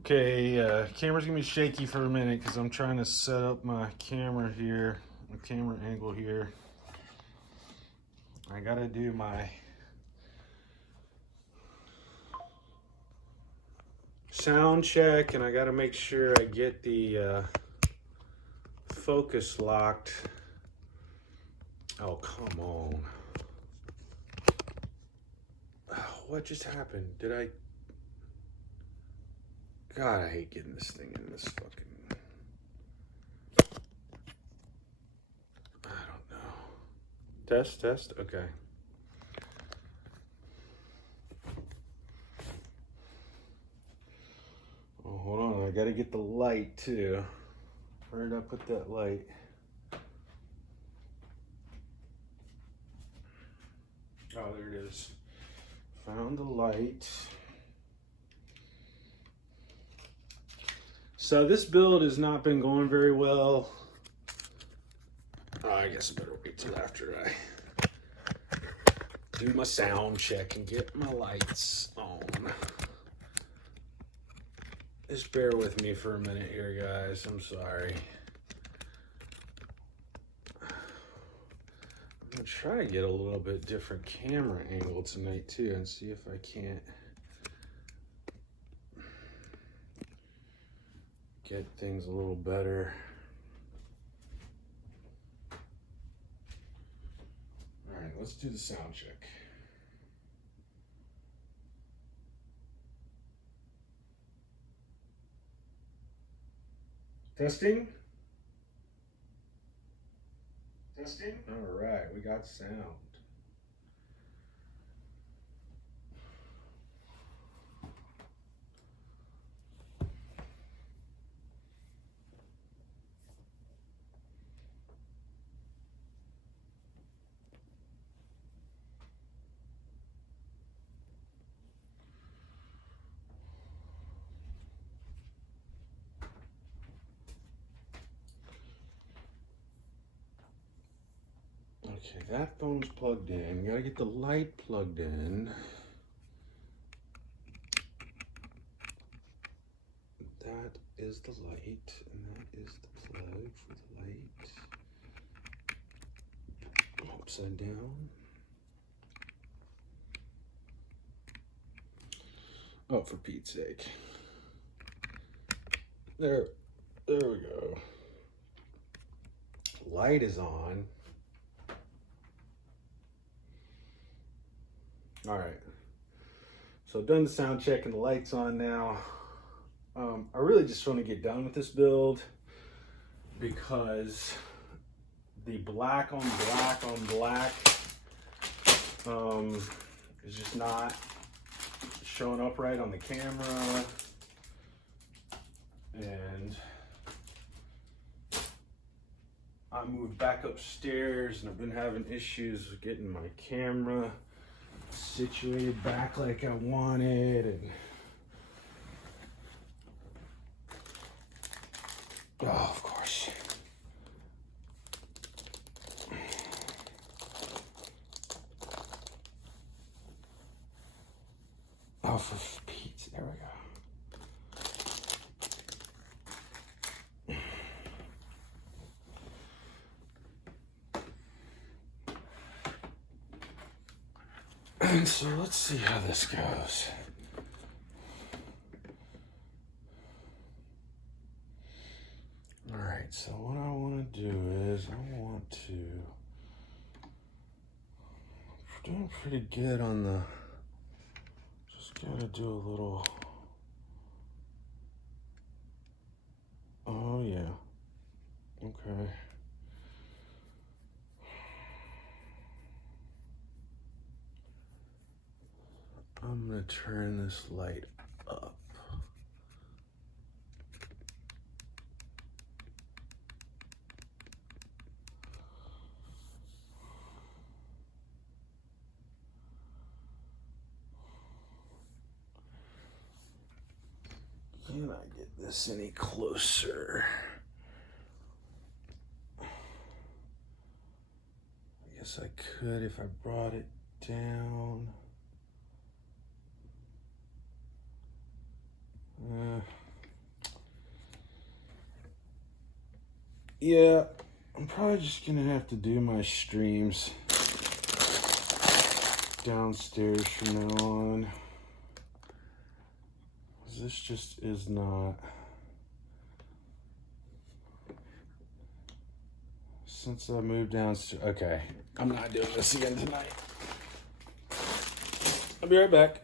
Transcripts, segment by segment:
Okay, camera's gonna be shaky for a minute because I'm trying to set up my camera here, my camera angle here. I gotta do my sound check and I gotta make sure I get the focus locked. Oh, come on. Oh, what just happened? God, I hate getting this thing in this fucking... I don't know. Test, okay. Oh, hold on, I gotta get the light too. Where did I put that light? Oh, there it is. Found the light. So this build has not been going very well. Oh, I guess I better wait till after I do my sound check and get my lights on. Just bear with me for a minute here, guys. I'm sorry. I'm gonna try to get a little bit different camera angle tonight too and see if I can't get things a little better. All right, let's do the sound check. Testing? Testing? All right, we got sound. Okay, that phone's plugged in. You gotta get the light plugged in. That is the light, and that is the plug for the light. Upside down. Oh, for Pete's sake. There we go. Light is on. All right, so done the sound check and the light's on now. I really just want to get done with this build because the black on black is just not showing up right on the camera, and I moved back upstairs and I've been having issues with getting my camera situated back like I wanted, and oh, of course. Oh, for Pete's, there we go. And so let's see how this goes. All right, so what I want to do is I'm doing pretty good on the, just gotta do a little, oh yeah, okay. I'm gonna turn this light up. Can I get this any closer? I guess I could if I brought it down. Yeah, I'm probably just gonna have to do my streams downstairs from now on. This just is not. Since I moved downstairs. Okay, I'm not doing this again tonight. I'll be right back.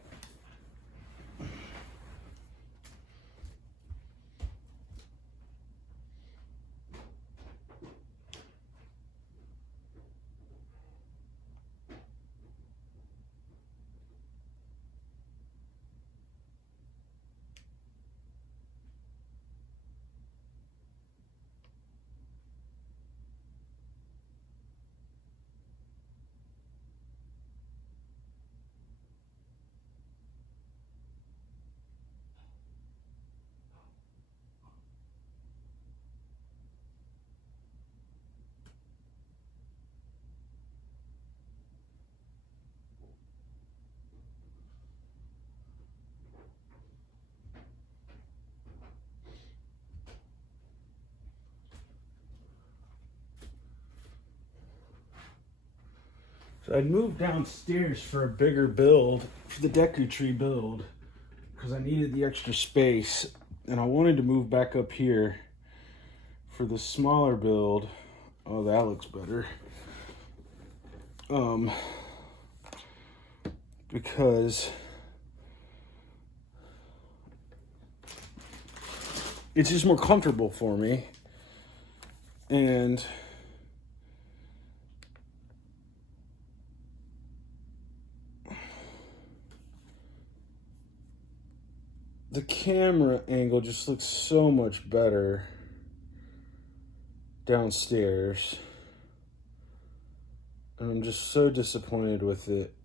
So I'd moved downstairs for a bigger build, for the Deku Tree build, because I needed the extra space, and I wanted to move back up here for the smaller build. Oh, that looks better. Because it's just more comfortable for me, and the camera angle just looks so much better downstairs, and I'm just so disappointed with it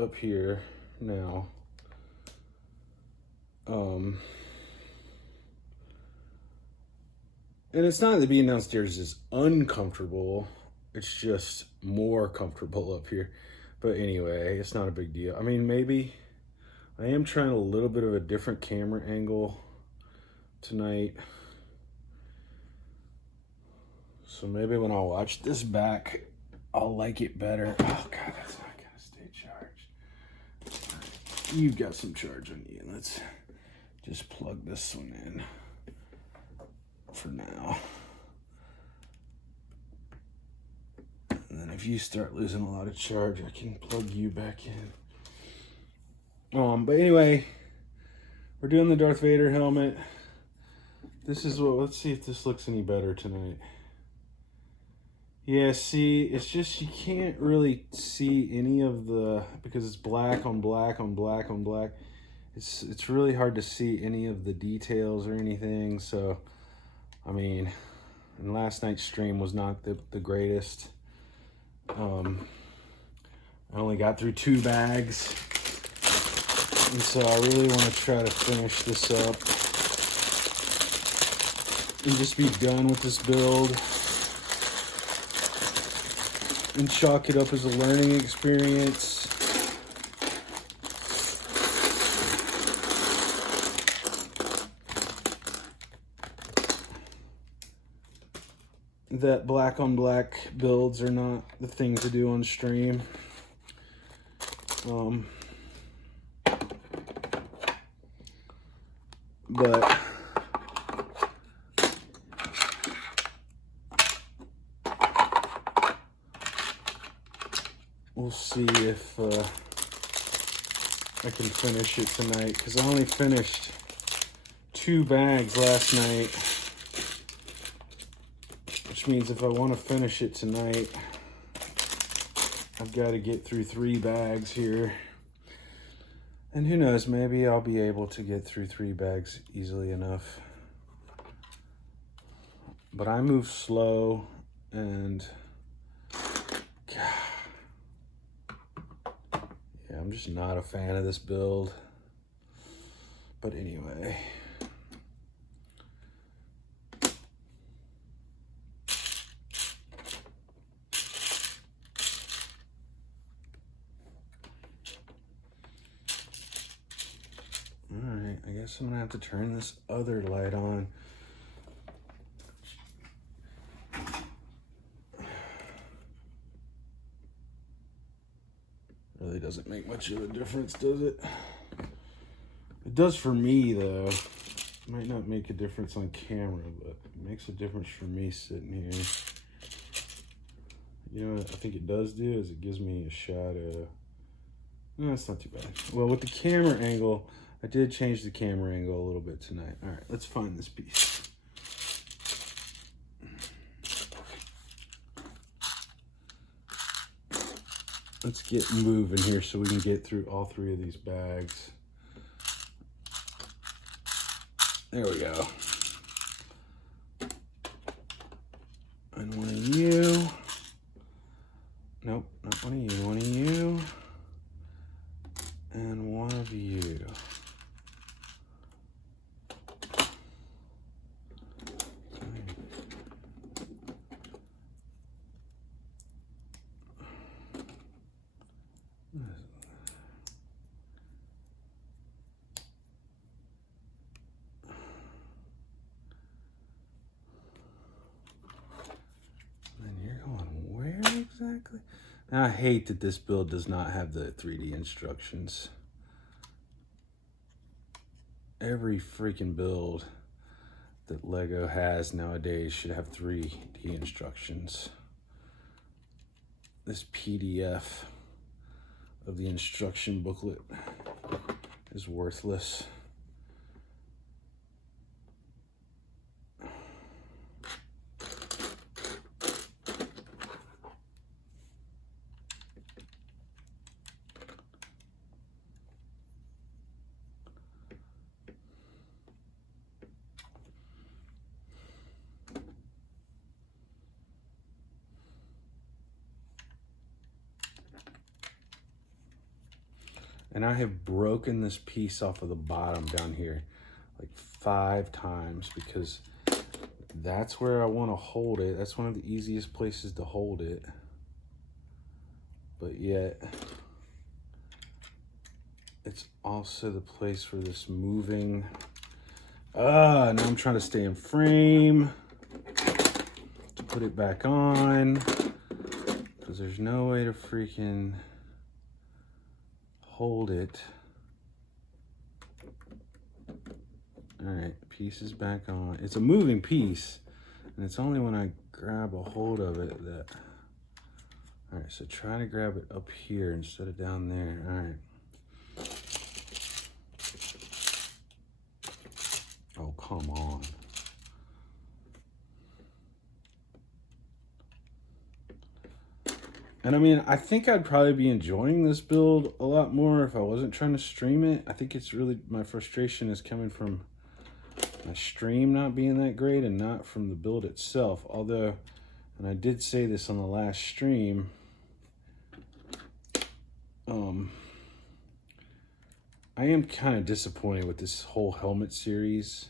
up here now. And it's not that being downstairs is uncomfortable, it's just more comfortable up here. But anyway, it's not a big deal. I mean, maybe I am trying a little bit of a different camera angle tonight. So maybe when I watch this back, I'll like it better. Oh God, that's not gonna stay charged. You've got some charge on you. Let's just plug this one in for now. And then if you start losing a lot of charge, I can plug you back in. But anyway, we're doing the Darth Vader helmet. This is what, let's see if this looks any better tonight. Yeah, see, it's just, you can't really see any of the, because it's black on black on black on black. It's really hard to see any of the details or anything. So, I mean, and last night's stream was not the greatest. I only got through 2 bags. And so I really want to try to finish this up and just be done with this build and chalk it up as a learning experience. That black on black builds are not the thing to do on stream. But we'll see if I can finish it tonight, because I only finished 2 bags last night, which means if I want to finish it tonight, I've got to get through 3 bags here. And who knows, maybe I'll be able to get through 3 bags easily enough. But I move slow, and yeah, I'm just not a fan of this build. But anyway. Alright, I guess I'm gonna have to turn this other light on. doesn't make much of a difference, does it? It does for me, though. It might not make a difference on camera, but it makes a difference for me sitting here. You know what I think it does do is it gives me a shadow. No, it's not too bad. Well, with the camera angle, I did change the camera angle a little bit tonight. All right, let's find this piece. Let's get moving here so we can get through all 3 of these bags. There we go. And one of you. Nope, not one of you. One of you. And one of you. Exactly. And I hate that this build does not have the 3D instructions. Every freaking build that Lego has nowadays should have 3D instructions. This PDF of the instruction booklet is worthless. And I have broken this piece off of the bottom down here like 5 times because that's where I want to hold it. That's one of the easiest places to hold it. But yet, it's also the place where this moving... now I'm trying to stay in frame to put it back on because there's no way to freaking hold it. All right, piece is back on. It's a moving piece, and it's only when I grab a hold of it that... All right, so try to grab it up here instead of down there. All right. Oh, come on. And I mean, I think I'd probably be enjoying this build a lot more if I wasn't trying to stream it. I think it's really, my frustration is coming from my stream not being that great and not from the build itself. Although, and I did say this on the last stream, I am kind of disappointed with this whole helmet series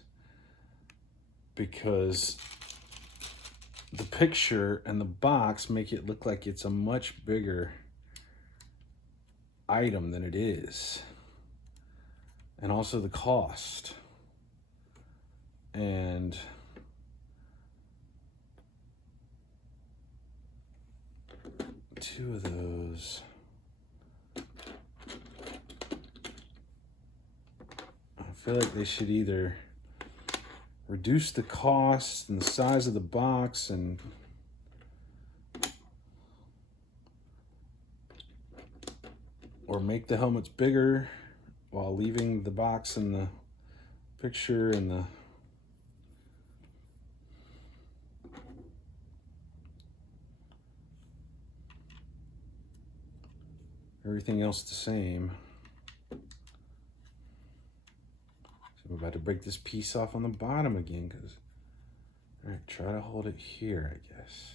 because the picture and the box make it look like it's a much bigger item than it is. And also the cost. And two of those. I feel like they should either reduce the cost and the size of the box and or make the helmets bigger while leaving the box and the picture and the everything else the same. So I'm about to break this piece off on the bottom again because, all right, try to hold it here, I guess.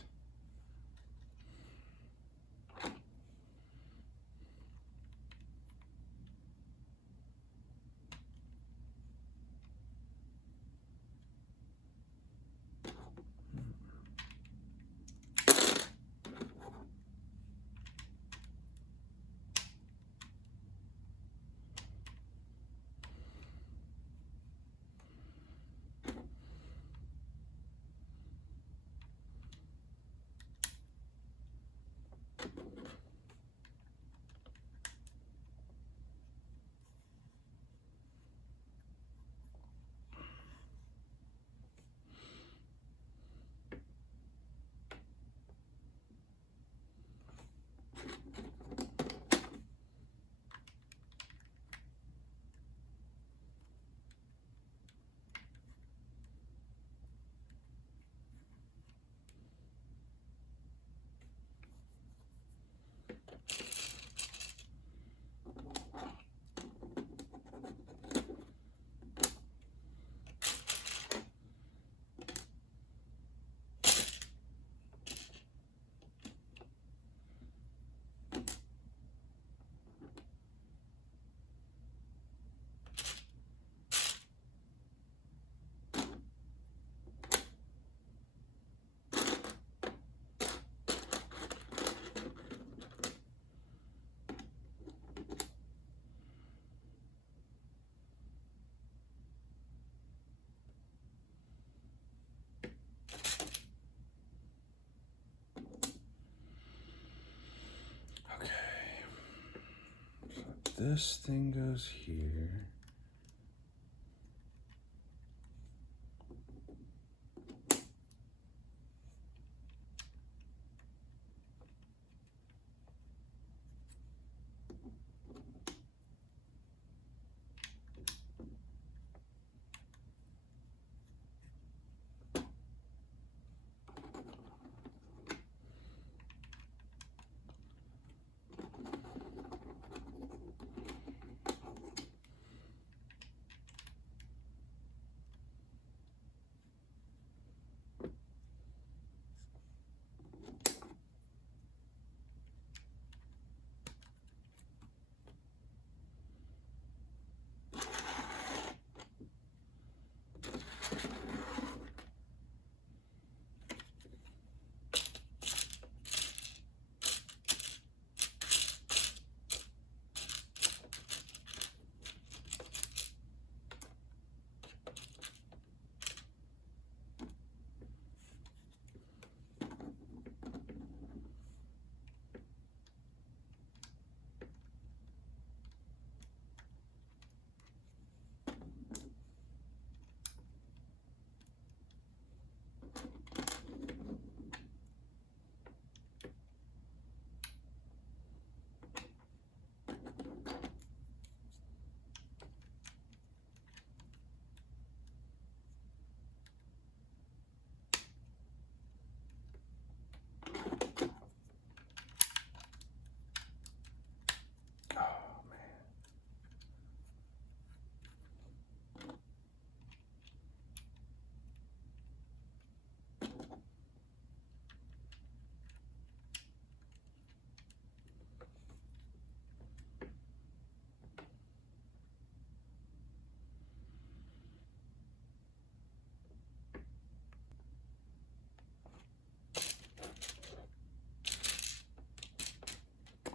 this thing goes here.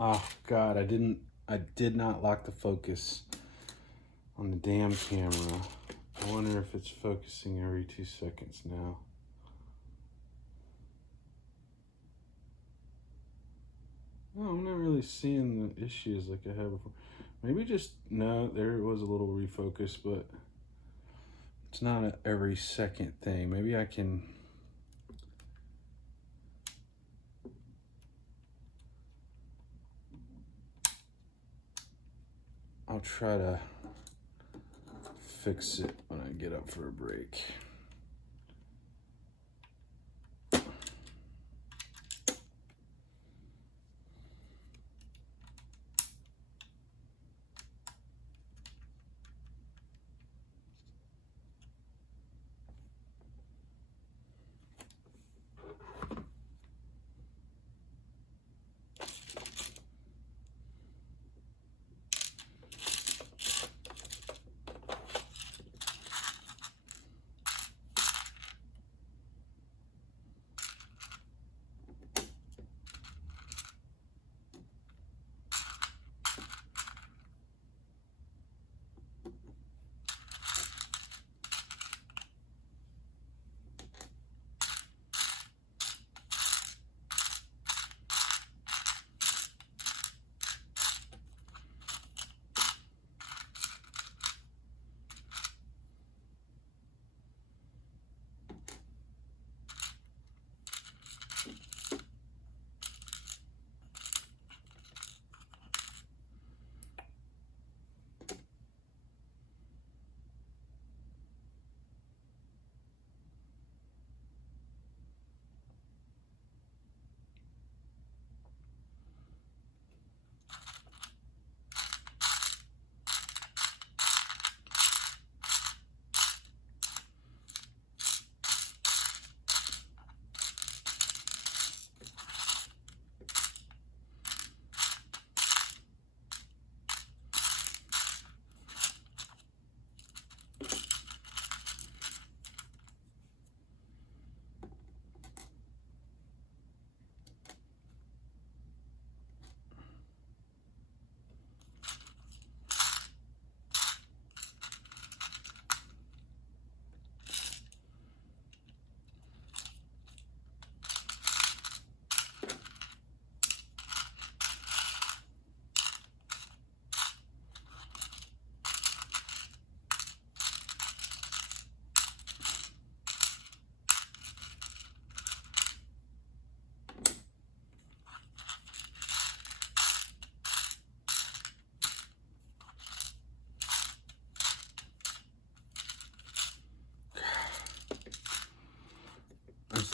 Oh God, I did not lock the focus on the damn camera. I wonder if it's focusing every 2 seconds now. No, I'm not really seeing the issues like I have before. Maybe just, no, there was a little refocus, but it's not an every second thing. Maybe I can... I'll try to fix it when I get up for a break.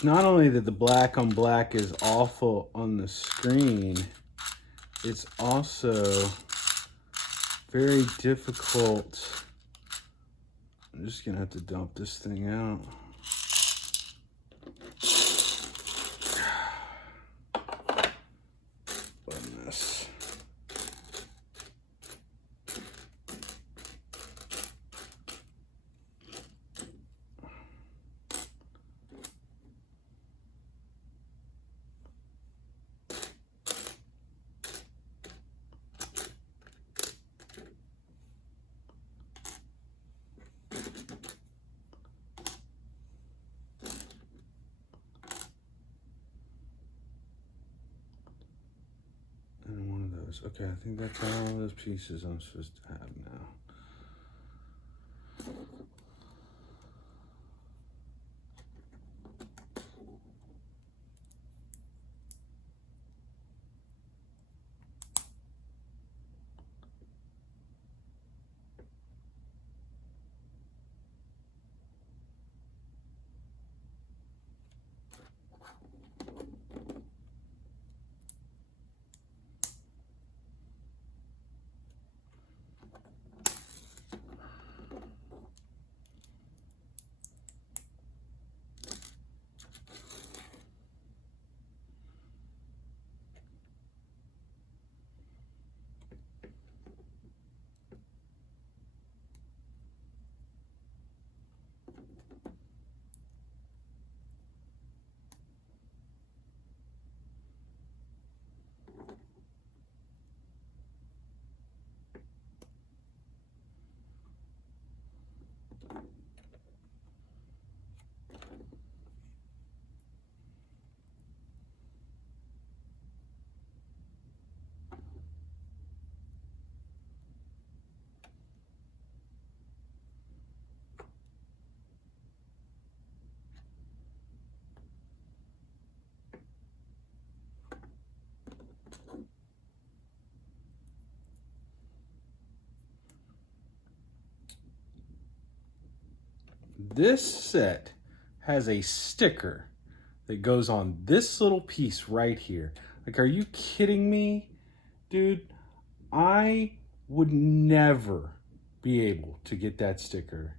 it's not only that the black on black is awful on the screen, it's also very difficult. I'm just gonna have to dump this thing out. What a mess. And one of those. Okay, I think that's all those pieces I'm supposed to have now. This set has a sticker that goes on this little piece right here. Like, are you kidding me? Dude, I would never be able to get that sticker.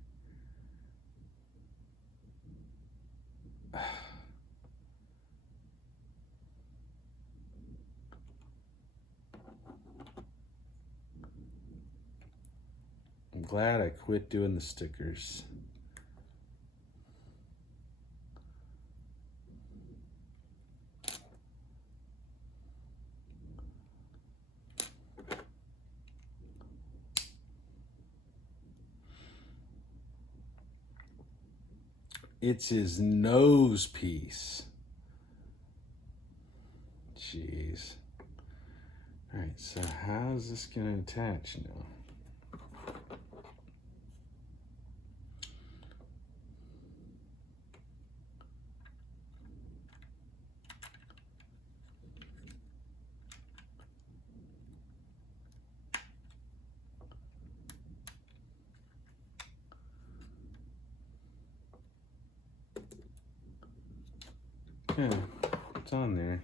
I'm glad I quit doing the stickers. It's his nose piece. Jeez. All right, so how's this gonna attach now? Yeah, it's on there.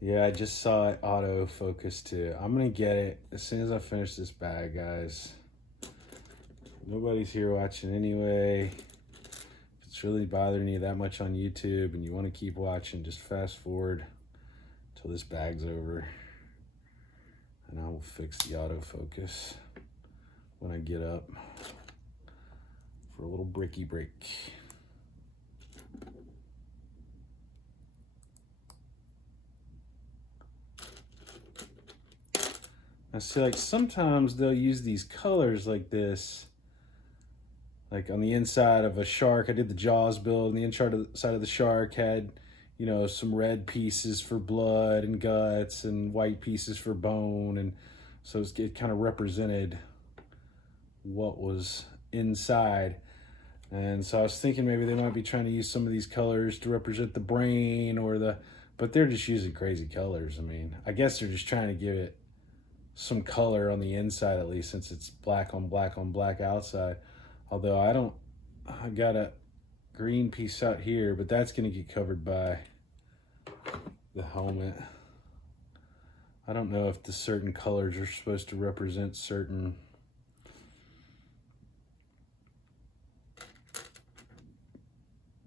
Yeah, I just saw it auto-focus too. I'm gonna get it as soon as I finish this bag, guys. Nobody's here watching anyway. If it's really bothering you that much on YouTube and you want to keep watching, just fast forward till this bag's over. And I will fix the autofocus when I get up for a little bricky break. I see, like, sometimes they'll use these colors like this, like on the inside of a shark. I did the Jaws build, and the inside of the shark had, you know, some red pieces for blood and guts and white pieces for bone. And so it kind of represented what was inside. And so I was thinking maybe they might be trying to use some of these colors to represent the brain or but they're just using crazy colors. I mean, I guess they're just trying to give it some color on the inside, at least, since it's black on black on black outside. Although I gotta green piece out here, but that's going to get covered by the helmet. I don't know if the certain colors are supposed to represent certain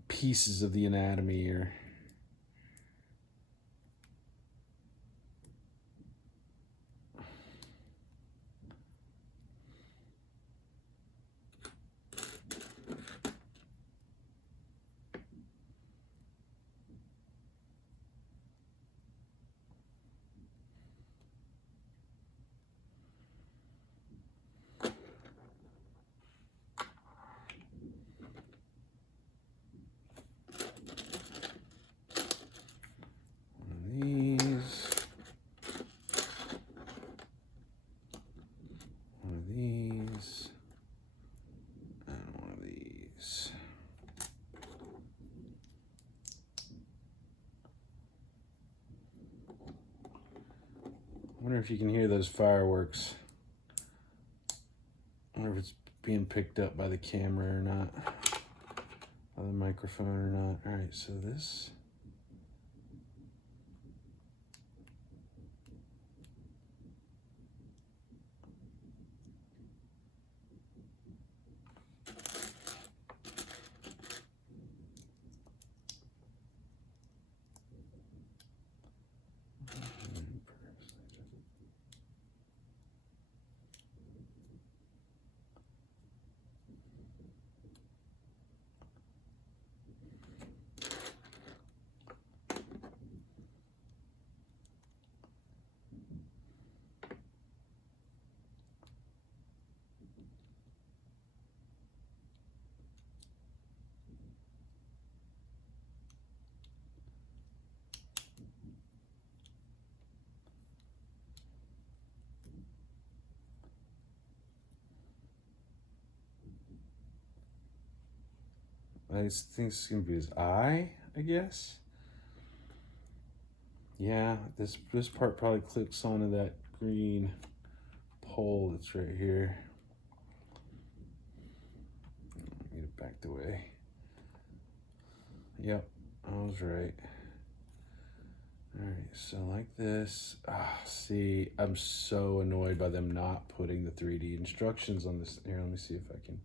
pieces of the anatomy or... I wonder if you can hear those fireworks. I wonder if it's being picked up by the camera or not, by the microphone or not. All right, so this. I think it's gonna be his eye, I guess. Yeah, this part probably clips onto that green pole that's right here. Get it back the way. Yep, I was right. All right, so like this. See, I'm so annoyed by them not putting the 3D instructions on this. Here, let me see if I can.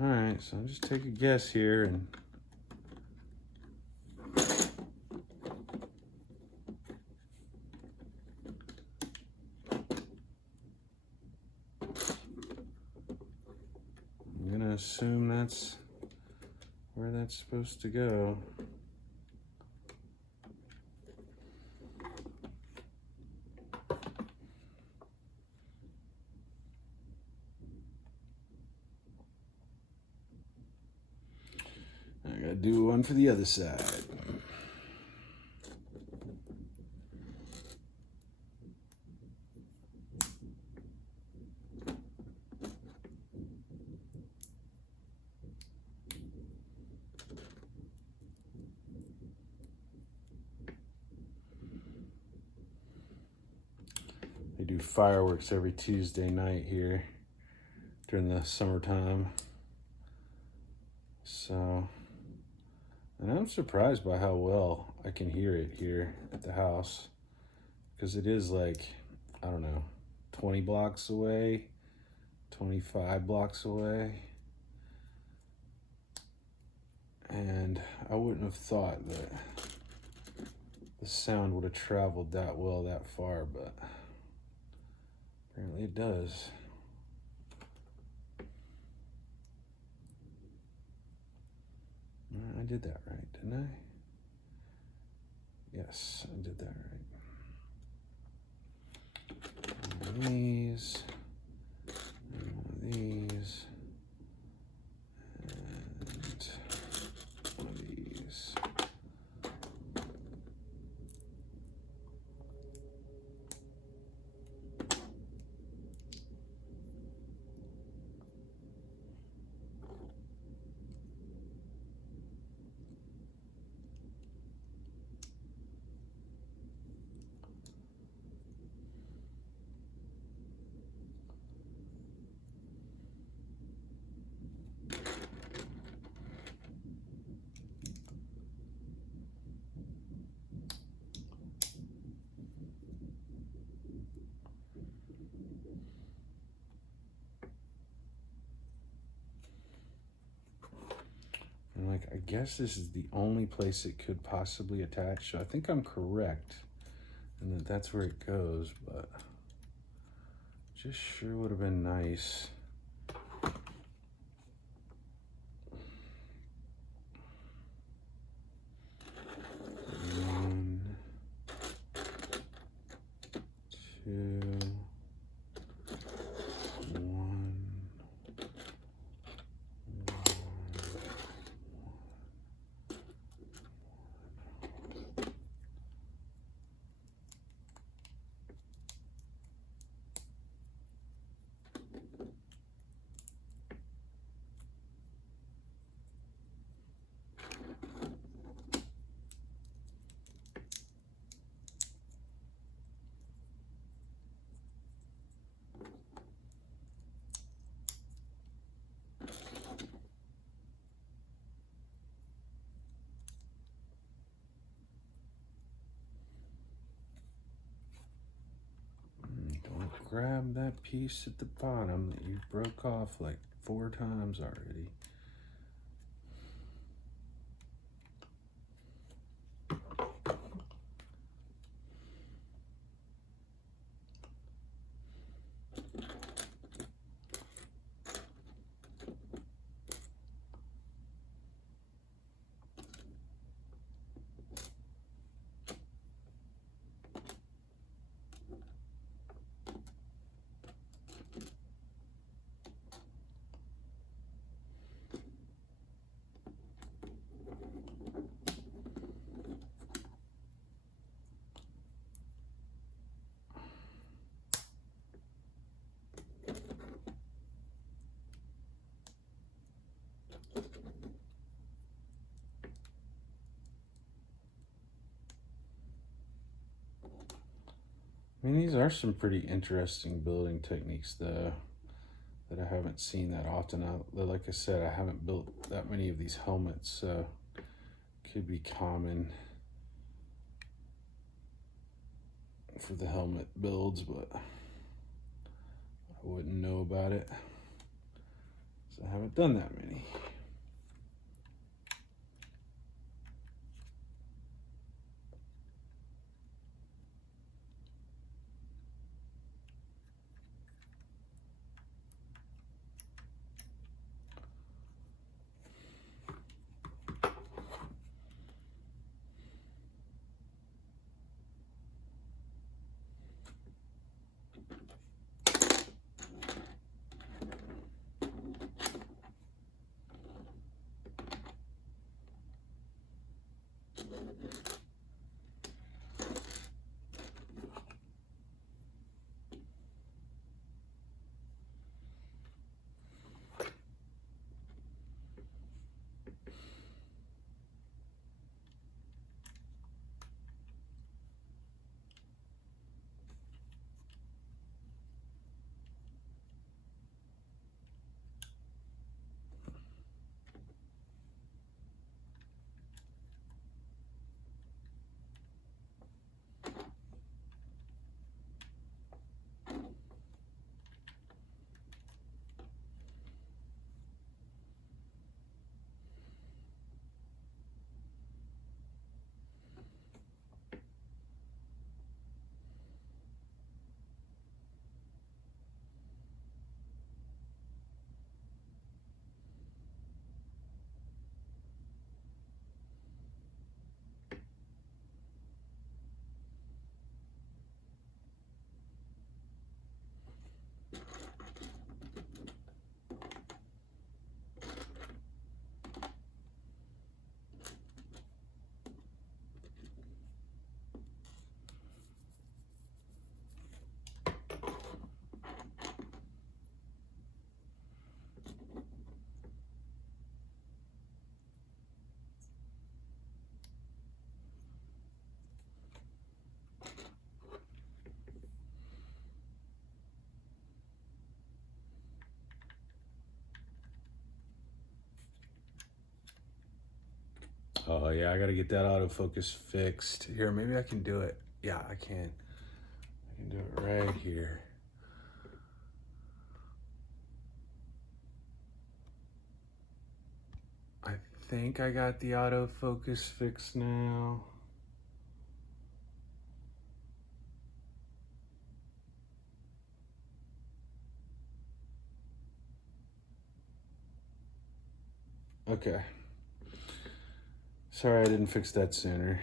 All right, so I'll just take a guess here and I'm gonna assume that's where that's supposed to go. I gotta do one for the other side. They do fireworks every Tuesday night here during the summertime. So, and I'm surprised by how well I can hear it here at the house, because it is like, I don't know, 20 blocks away, 25 blocks away. And I wouldn't have thought that the sound would have traveled that well that far, but apparently it does. I did that right, didn't I? Yes, I did that right. One of these, and one of these, and one of these. I guess this is the only place it could possibly attach. So I think I'm correct, and that's where it goes, but just sure would have been nice. One, two, one. Don't grab that piece at the bottom that you broke off like 4 times already. I mean, these are some pretty interesting building techniques, though, that I haven't seen that often. Like I said, I haven't built that many of these helmets, so it could be common for the helmet builds, but I wouldn't know about it, so I haven't done that many. Oh yeah, I gotta get that autofocus fixed. Here, maybe I can do it. Yeah, I can. I can do it right here. I think I got the autofocus fixed now. Okay. Sorry I didn't fix that sooner.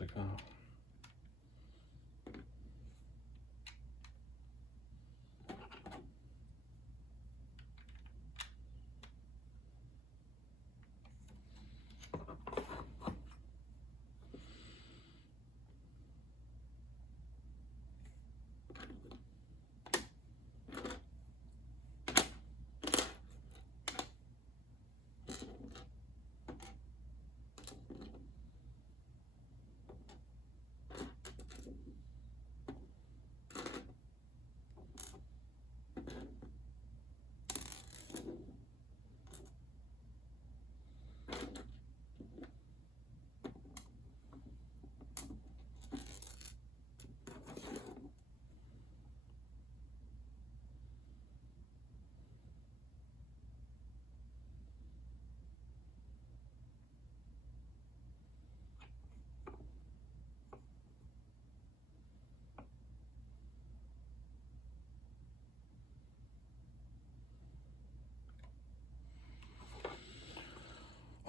It's like, oh.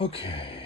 Okay.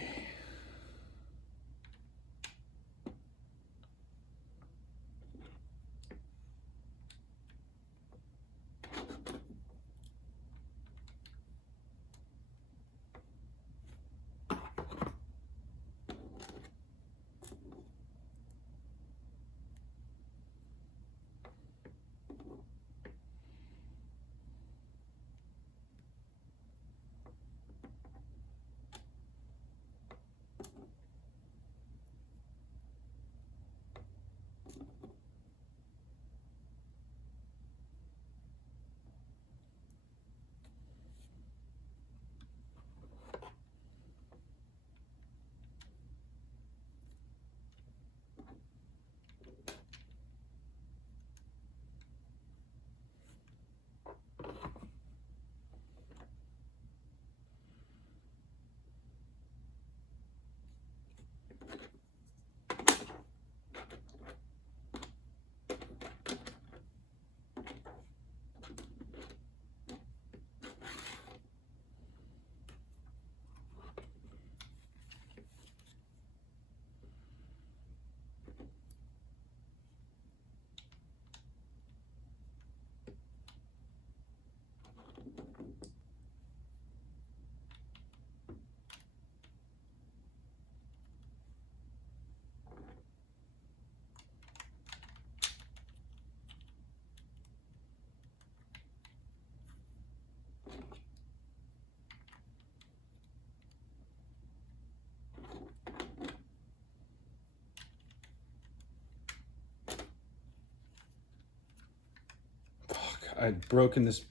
I'd broken this.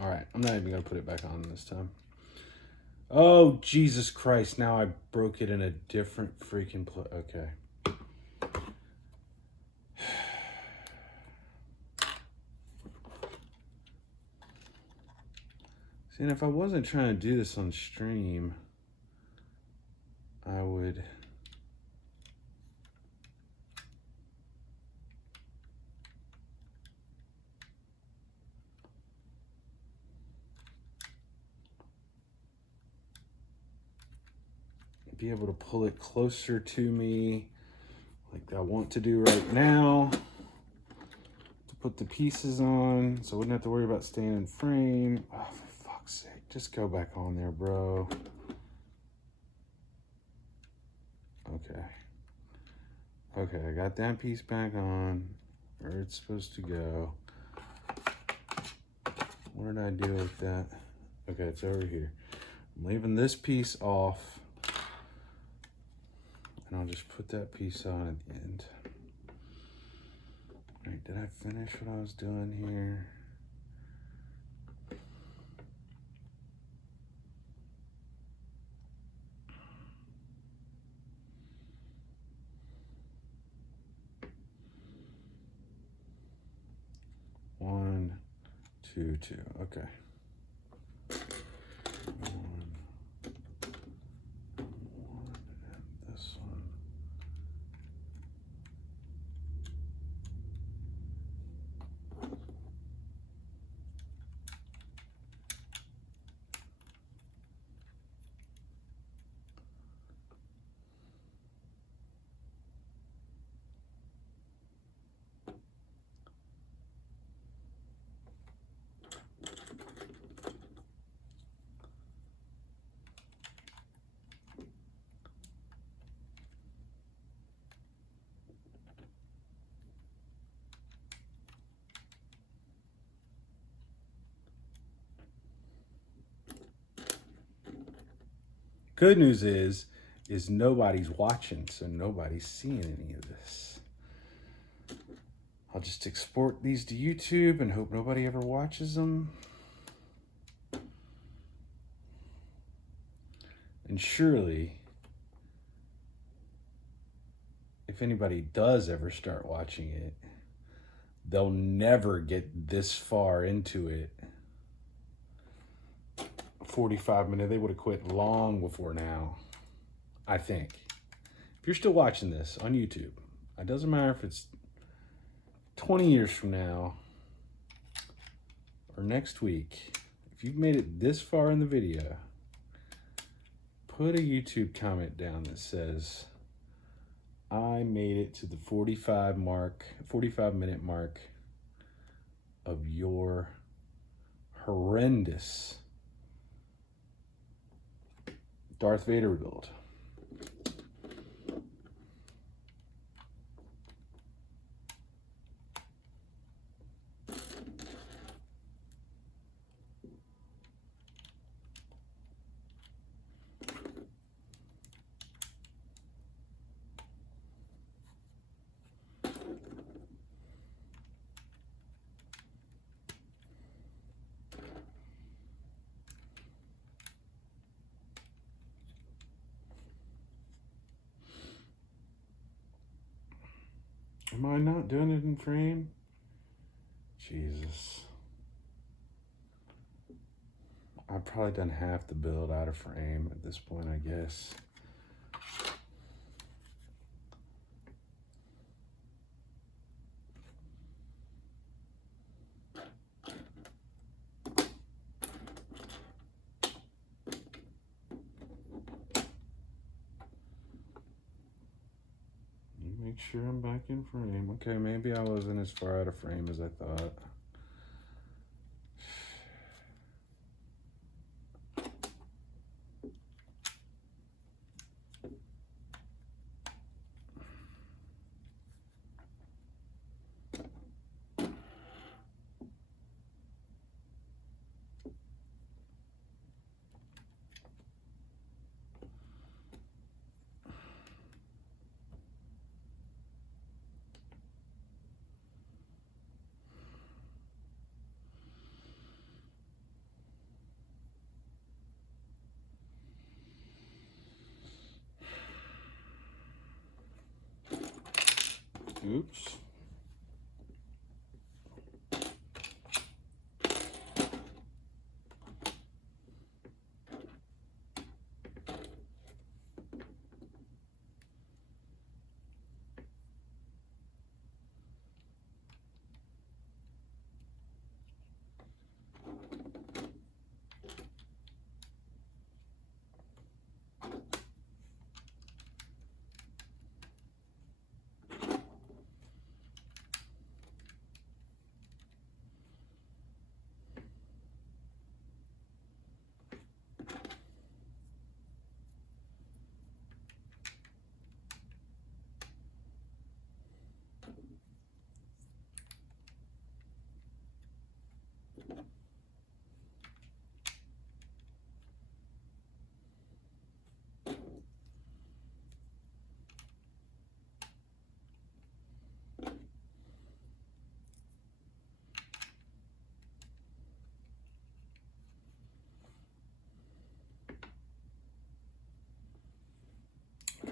All right, I'm not even gonna put it back on this time. Oh, Jesus Christ, now I broke it in a different freaking place. Okay. See, and if I wasn't trying to do this on stream, I would... be able to pull it closer to me like I want to do right now to put the pieces on so I wouldn't have to worry about staying in frame. Oh, for fuck's sake, just go back on there, bro. Okay, I got that piece back on where it's supposed to go. What did I do with that? Okay, it's over here. I'm leaving this piece off. And I'll just put that piece on at the end. All right, did I finish what I was doing here? One, two, two. Okay. One, and this one. Good news is nobody's watching, so nobody's seeing any of this. I'll just export these to YouTube and hope nobody ever watches them. And surely, if anybody does ever start watching it, they'll never get this far into it. 45 minutes, they would have quit long before now, I think. If you're still watching this on YouTube, it doesn't matter if it's 20 years from now or next week, if you've made it this far in the video, put a YouTube comment down that says, I made it to the 45 minute mark of your horrendous Darth Vader build. Am I not doing it in frame? Jesus. I've probably done half the build out of frame at this point, I guess. Make sure I'm back in frame. Okay, maybe I wasn't as far out of frame as I thought. Oops.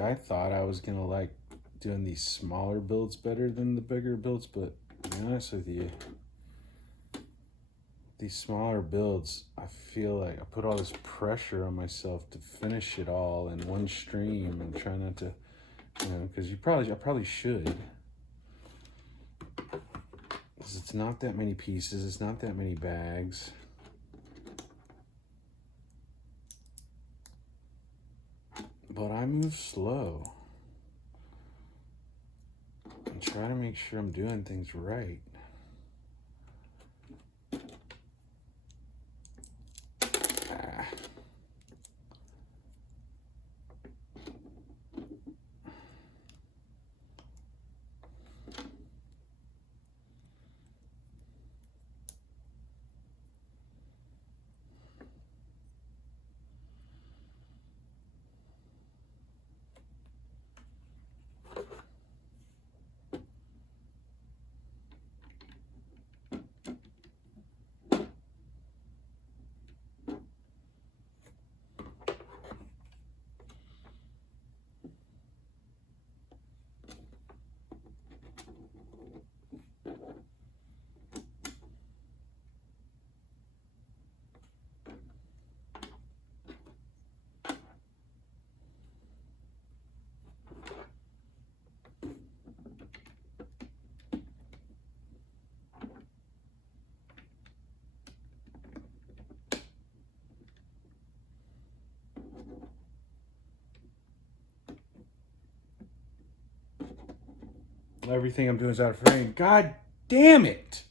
I thought I was gonna like doing these smaller builds better than the bigger builds, but to be honest with you, these smaller builds, I feel like I put all this pressure on myself to finish it all in one stream and try not to, because I probably should. Because it's not that many pieces, it's not that many bags. But I move slow and try to make sure I'm doing things right. Everything I'm doing is out of frame. God damn it!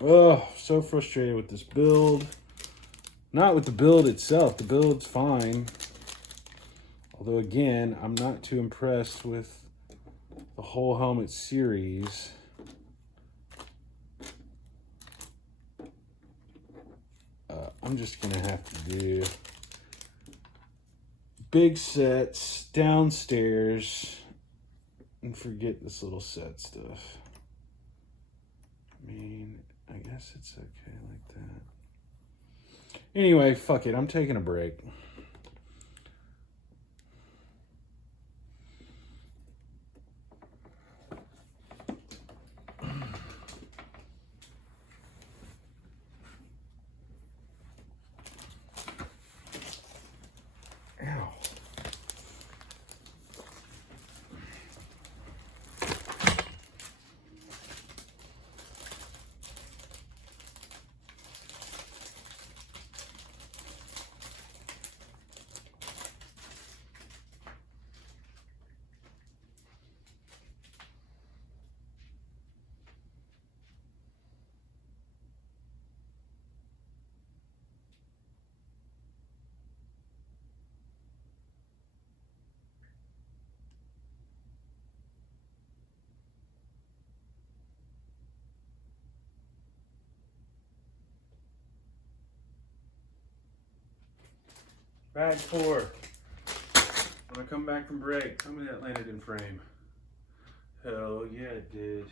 Oh, so frustrated with this build. Not with the build itself. The build's fine. Although, again, I'm not too impressed with the whole helmet series. I'm just going to have to do big sets downstairs and forget this little set stuff. I mean, I guess it's okay like that. Anyway, fuck it. I'm taking a break. Ow. Bag 4. When I come back from break, tell me that landed in frame. Hell yeah, it did.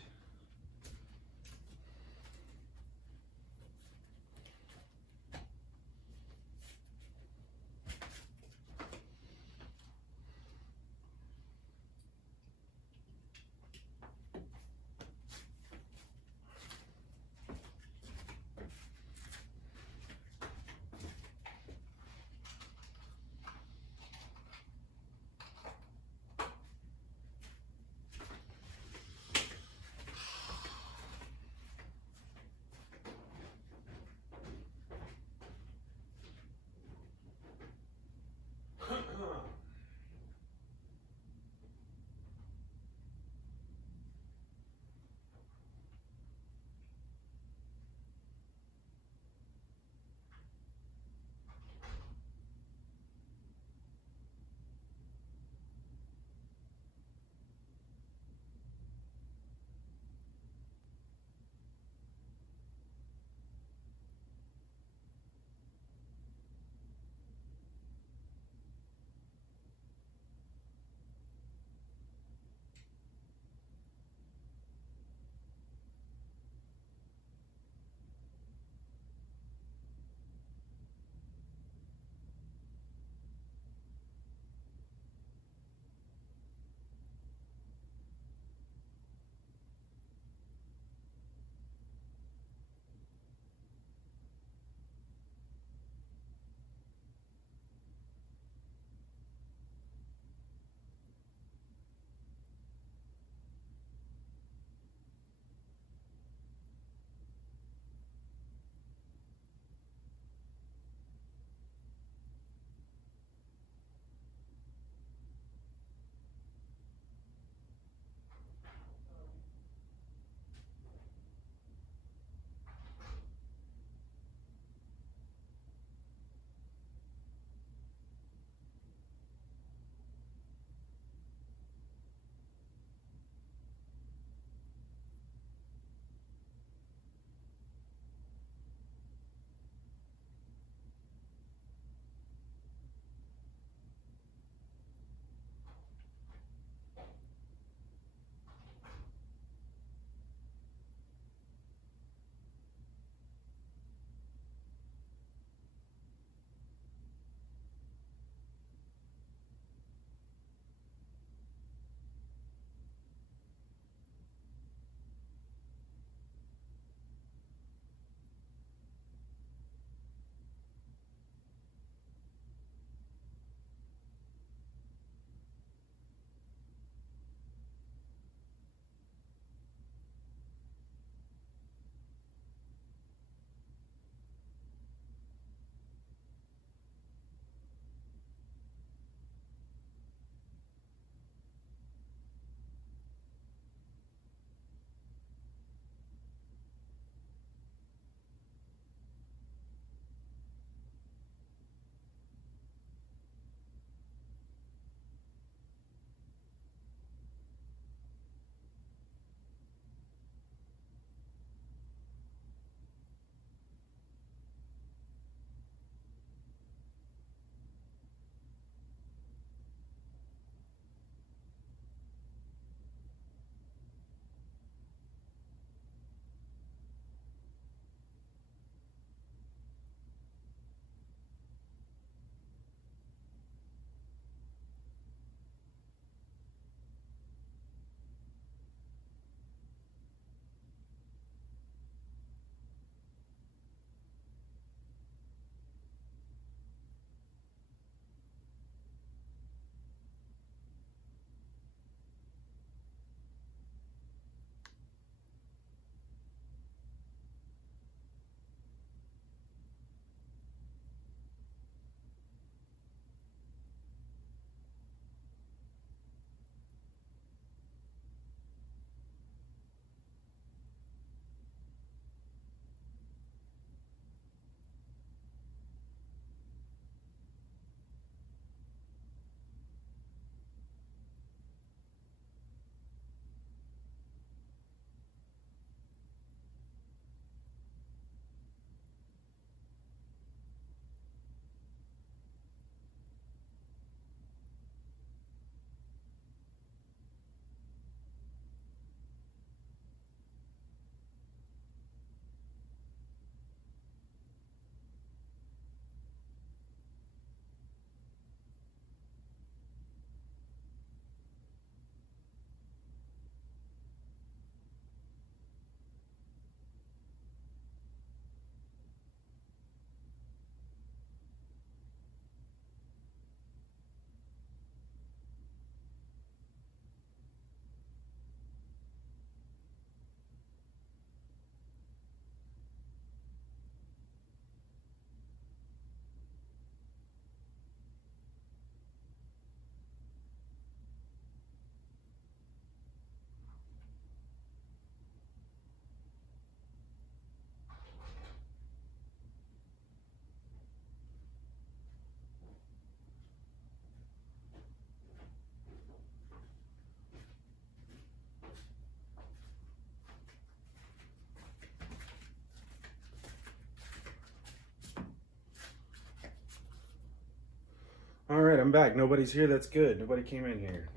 right, I'm back. Nobody's here. That's good. Nobody came in here.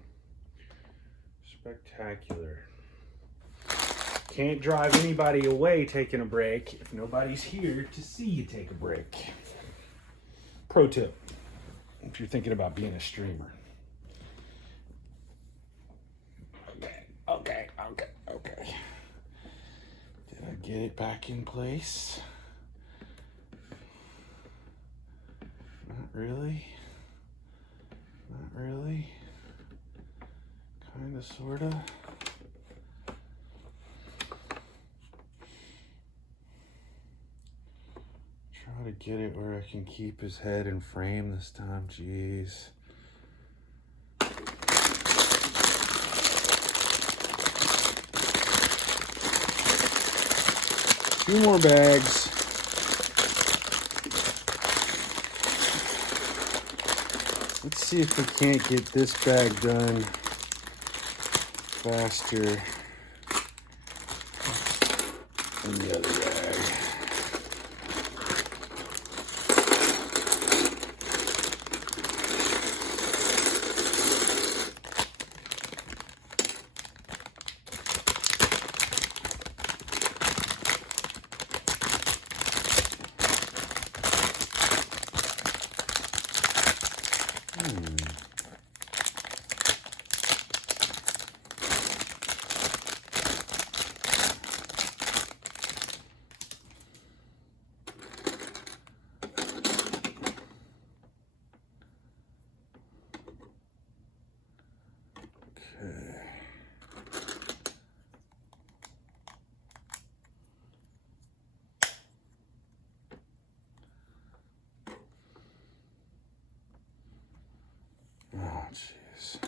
Spectacular. Can't drive anybody away taking a break if nobody's here to see you take a break. Pro tip, if you're thinking about being a streamer. Okay. Did I get it back in place? Not really. Kinda, sorta. Try to get it where I can keep his head in frame this time, jeez. 2 more bags. Let's see if we can't get this bag done faster than the other bag. Oh, jeez.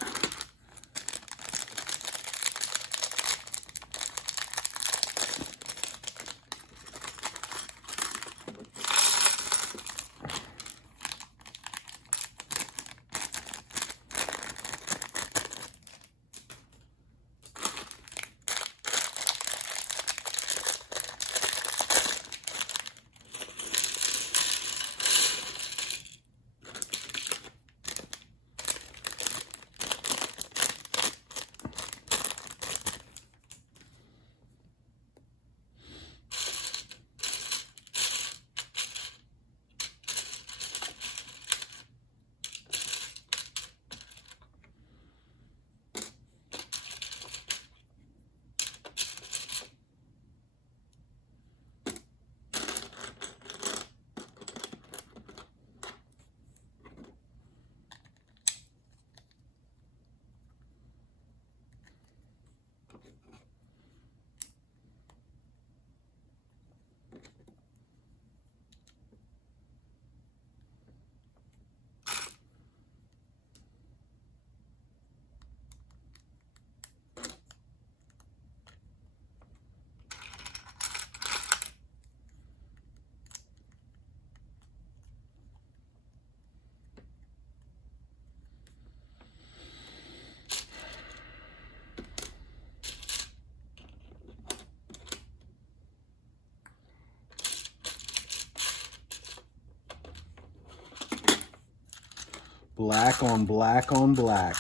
Black on black on black.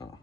Oh.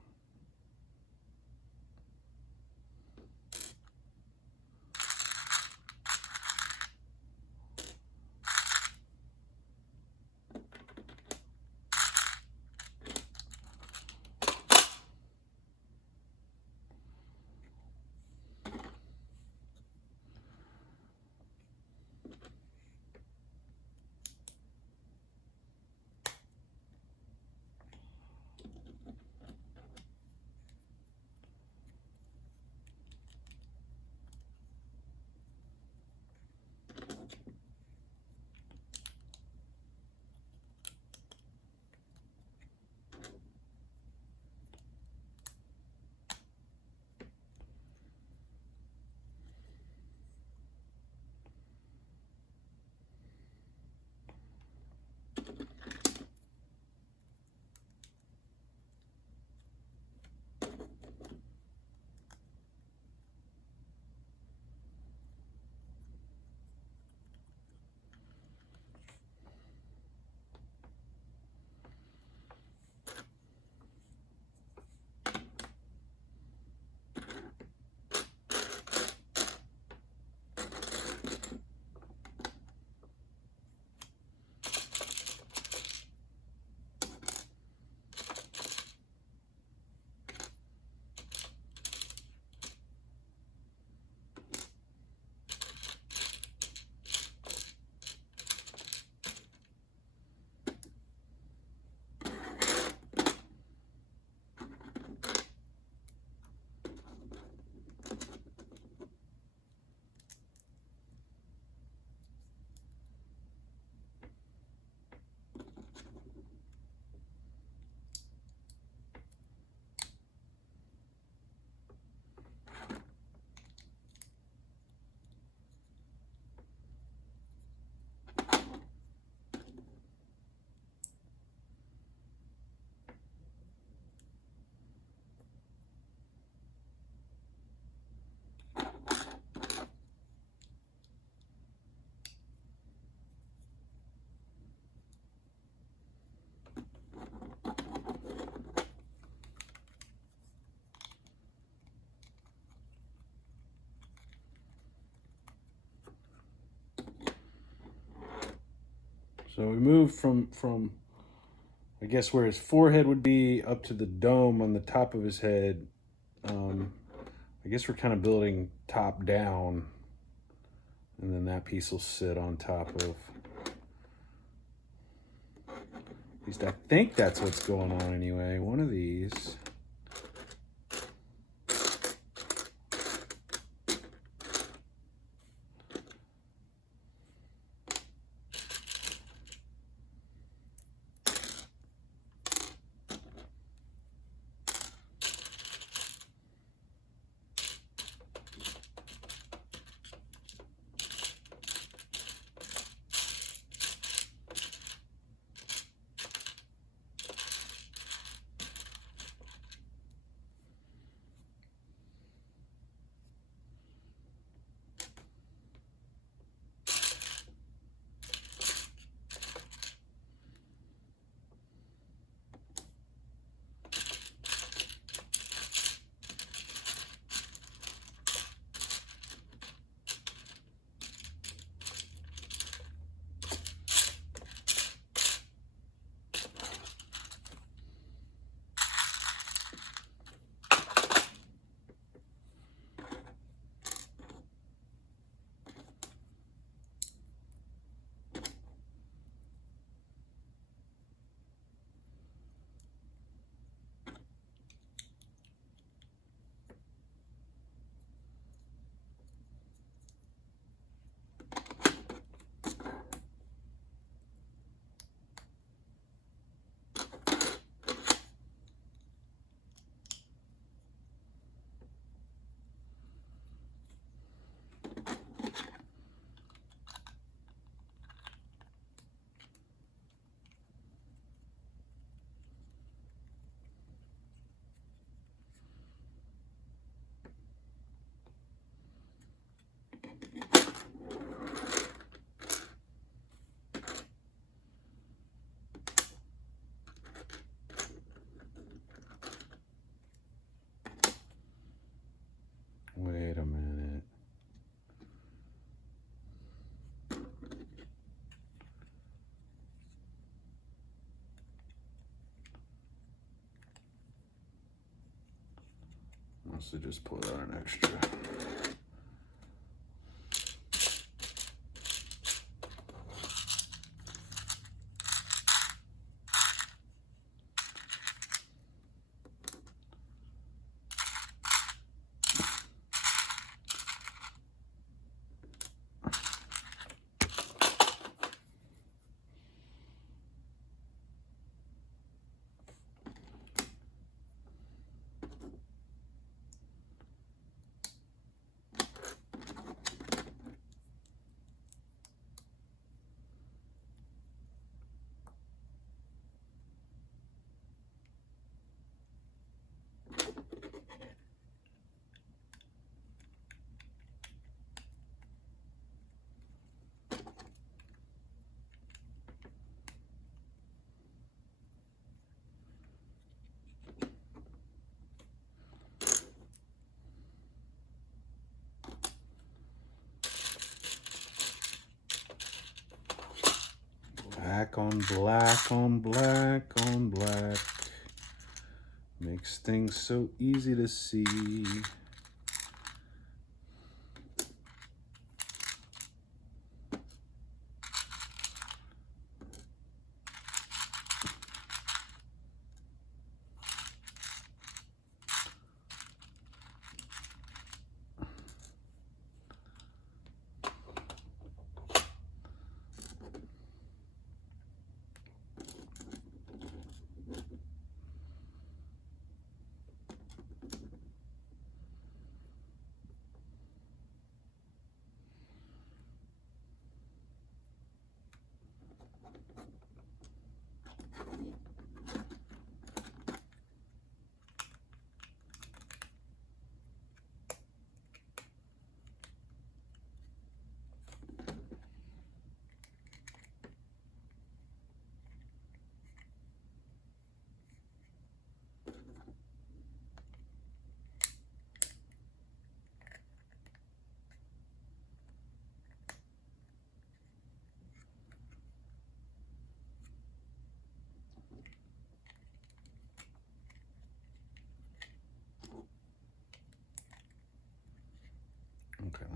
So we moved from I guess where his forehead would be up to the dome on the top of his head. I guess we're kind of building top down, and then that piece will sit on top of. At least I think that's what's going on anyway. One of these. Wait a minute. Must have just pulled out an extra. Black on black on black on black makes things so easy to see.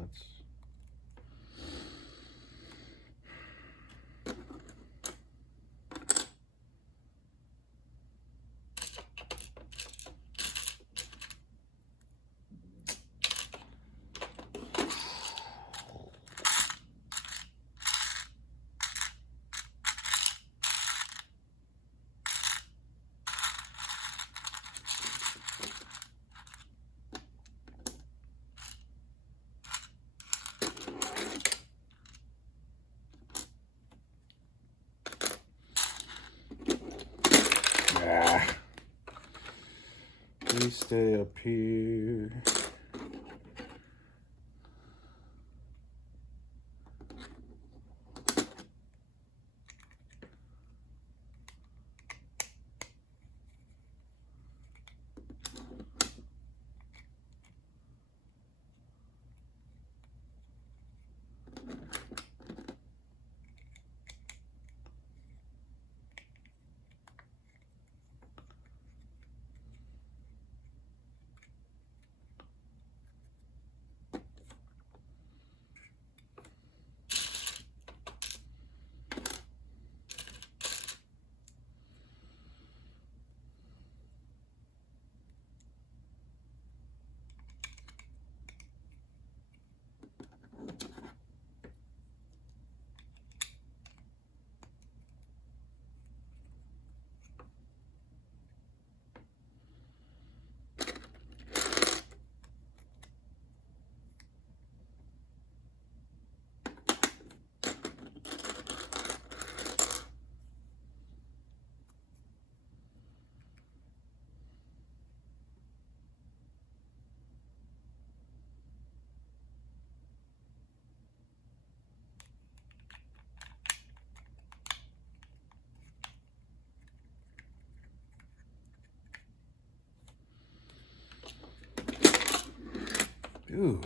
nuts. Please stay up here. Dude.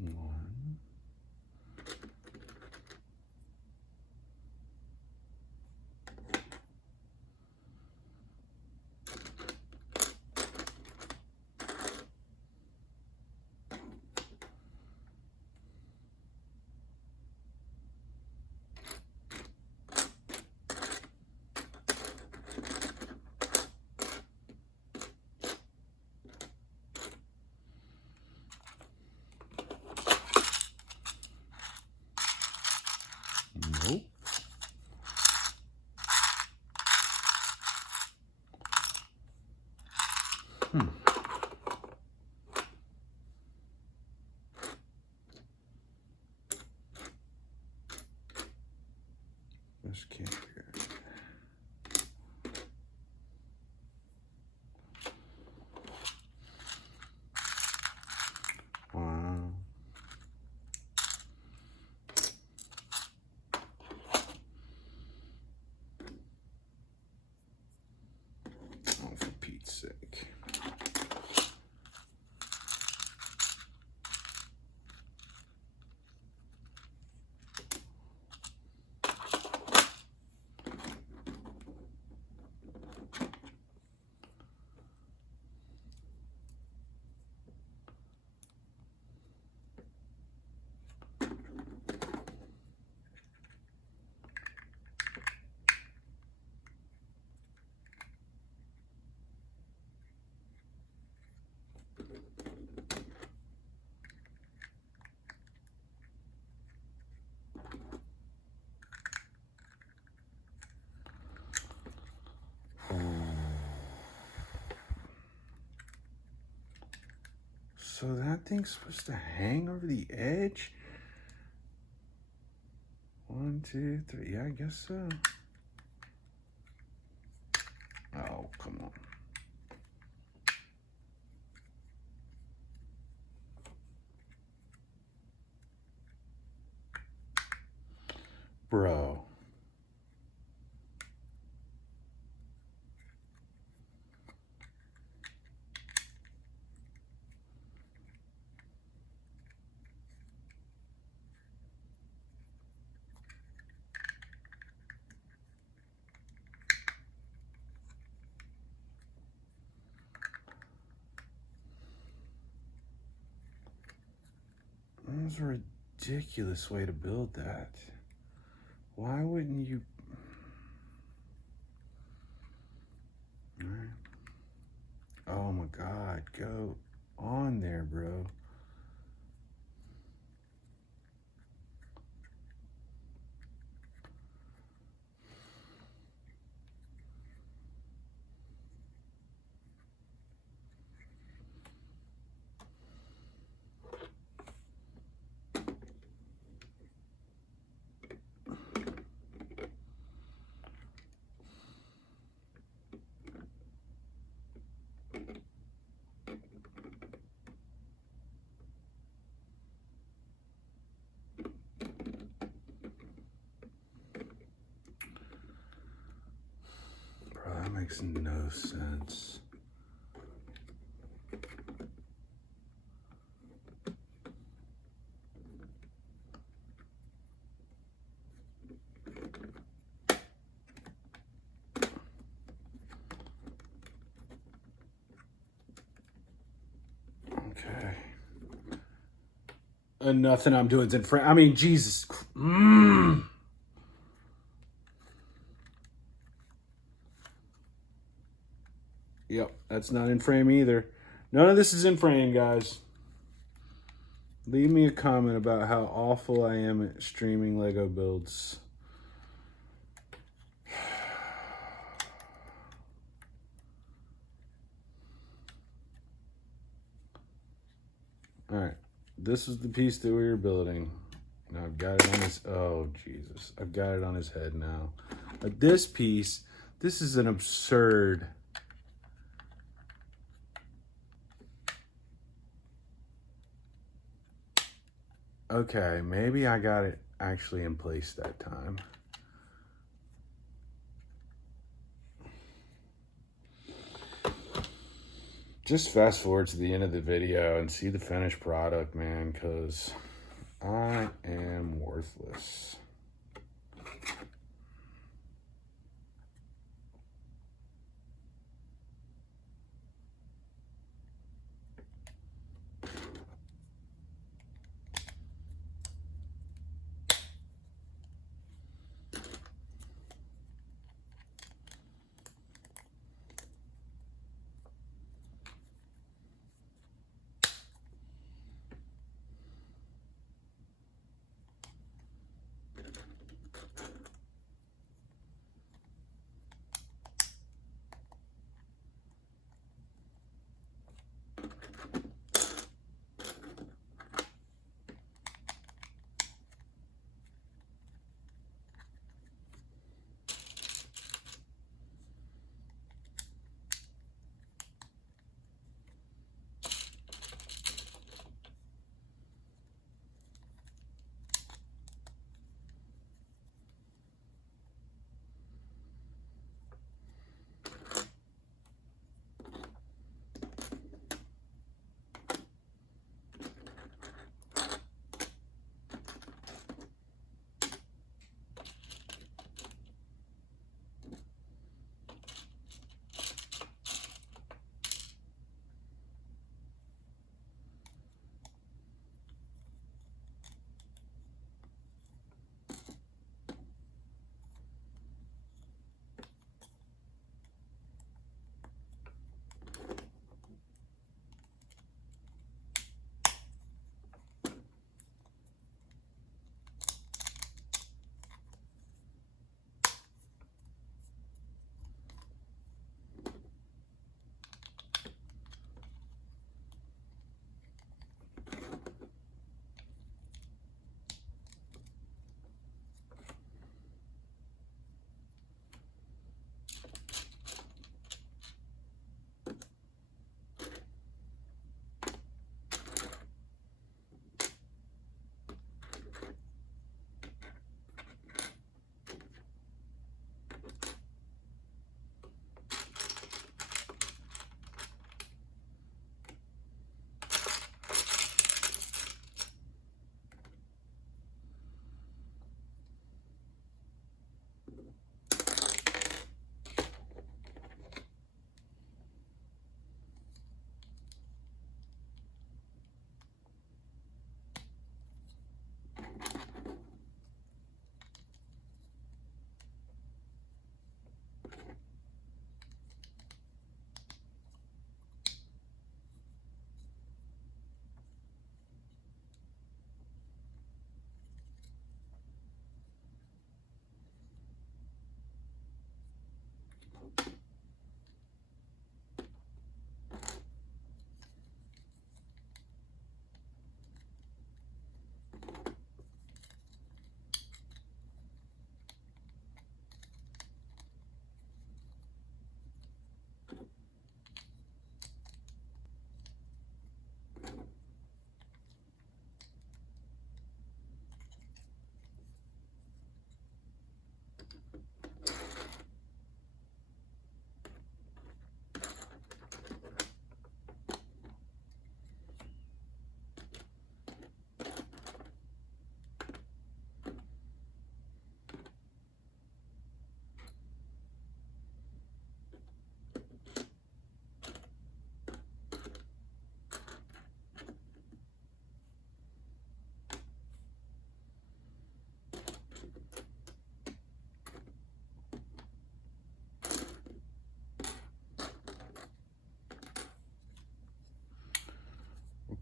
Nope. This can't be good. Wow. Oh, for Pete's sake. So that thing's supposed to hang over the edge? 1, 2, 3. Yeah, I guess so. Oh, come on. Bro. That was a ridiculous way to build that. Why wouldn't you? All right. Oh my God, go on there, bro. Bro, that makes no sense. Okay. And nothing I'm doing is in frame. I mean, Jesus. Yep, that's not in frame either. None of this is in frame, guys. Leave me a comment about how awful I am at streaming Lego builds. All right, this is the piece that we were building. Now I've got it on his, oh Jesus. I've got it on his head now. But this piece, this is an absurd. Okay, maybe I got it actually in place that time. Just fast forward to the end of the video and see the finished product, man, because I am worthless.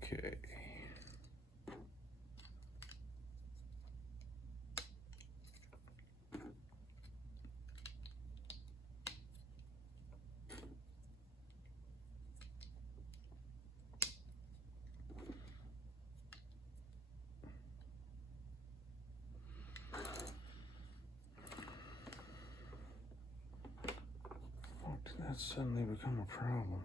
Okay. Why did that suddenly become a problem?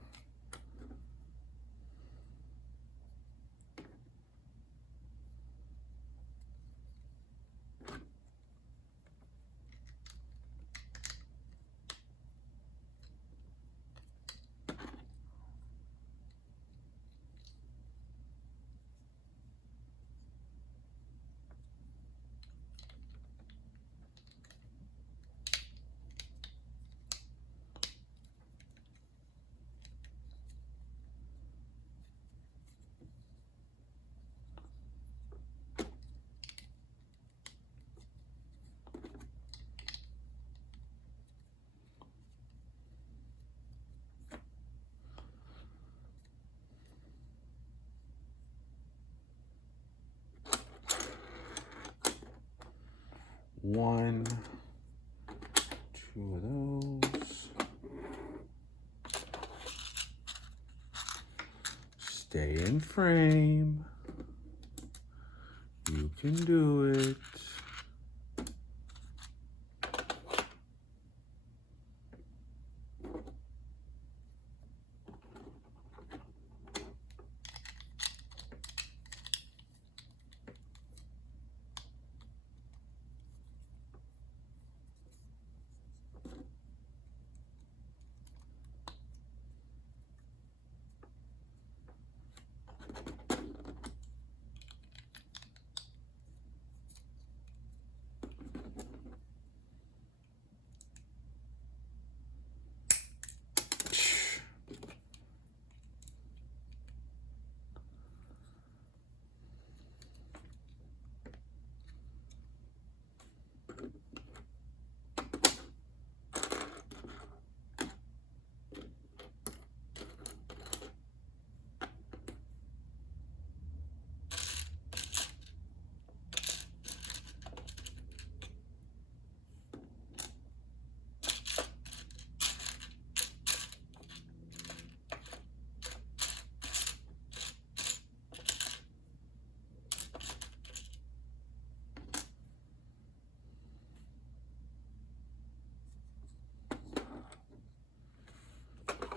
One, two of those. Stay in frame. You can do it.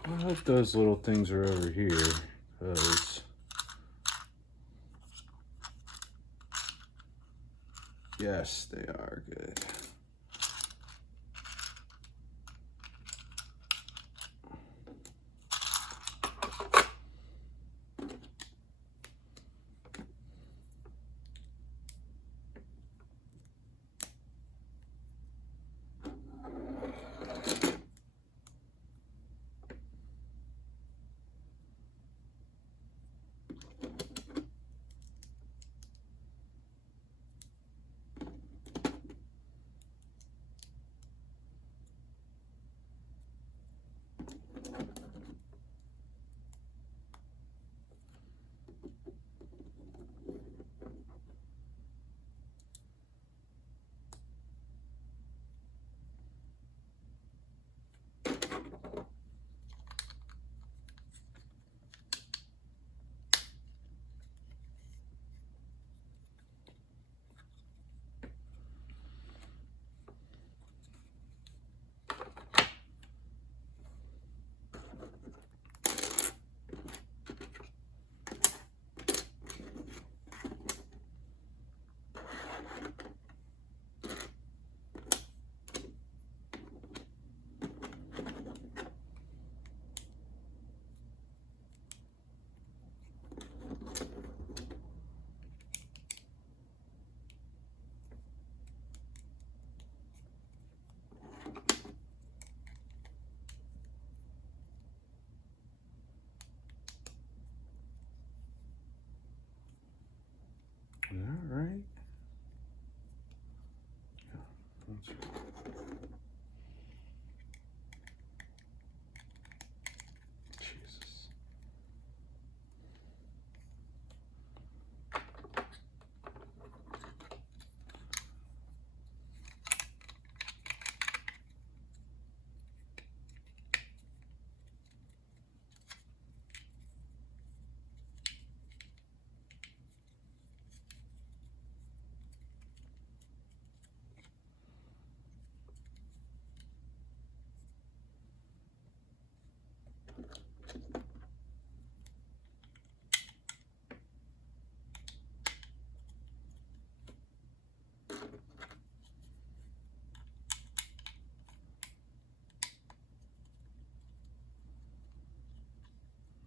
I hope those little things are over here, because yes, they are good. Jesus.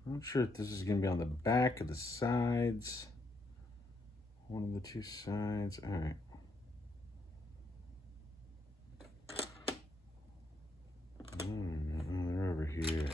I'm not sure if this is going to be on the back or the sides. One of the two sides. All right. They're over here.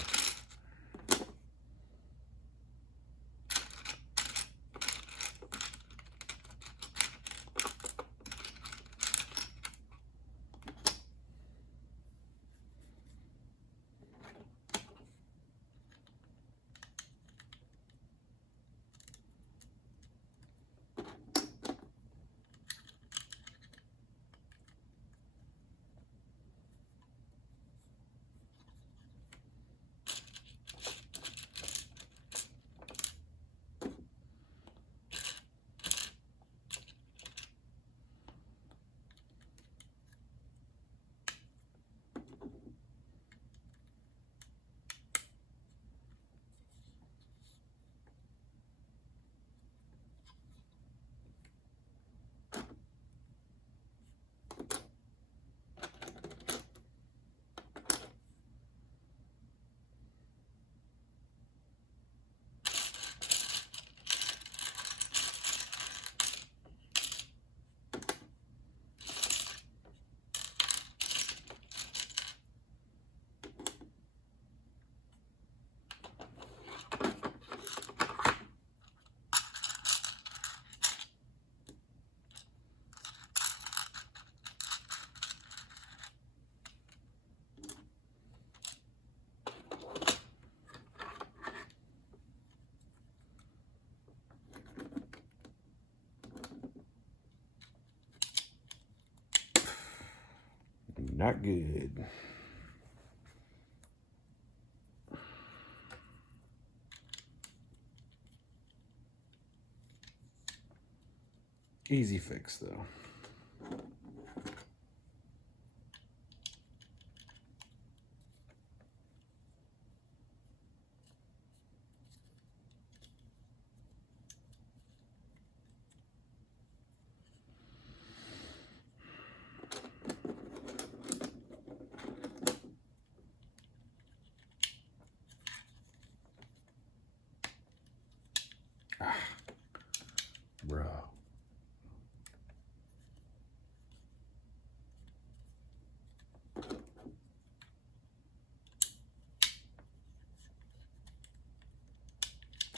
Not good. Easy fix, though. Bro.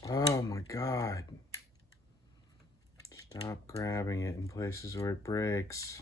Oh my God. Stop grabbing it in places where it breaks.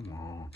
Come on.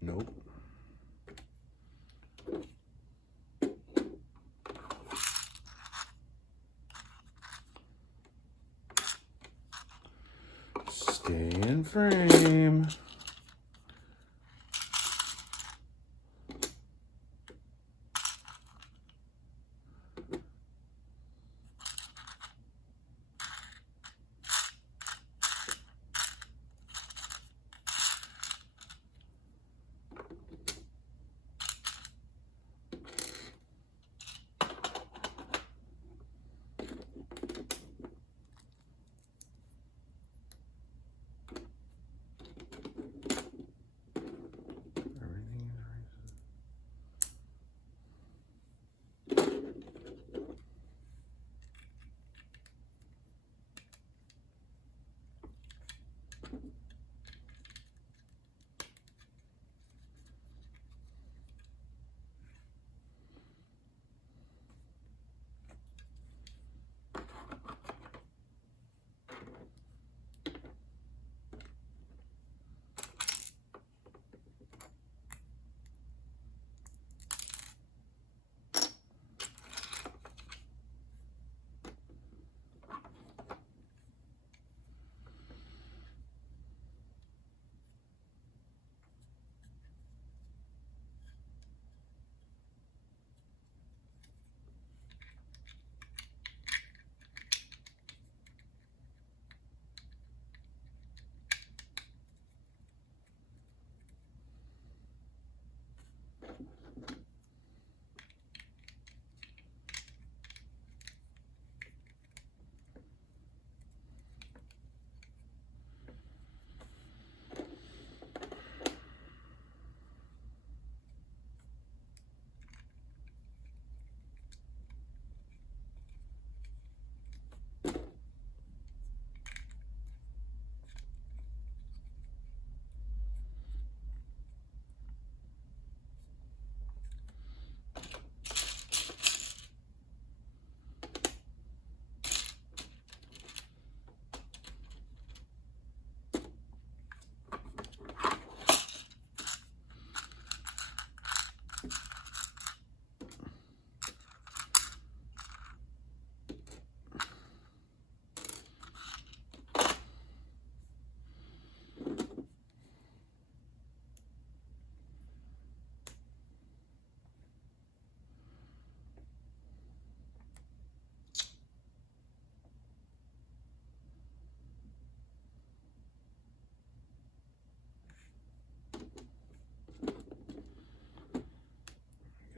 Nope. Stay in frame.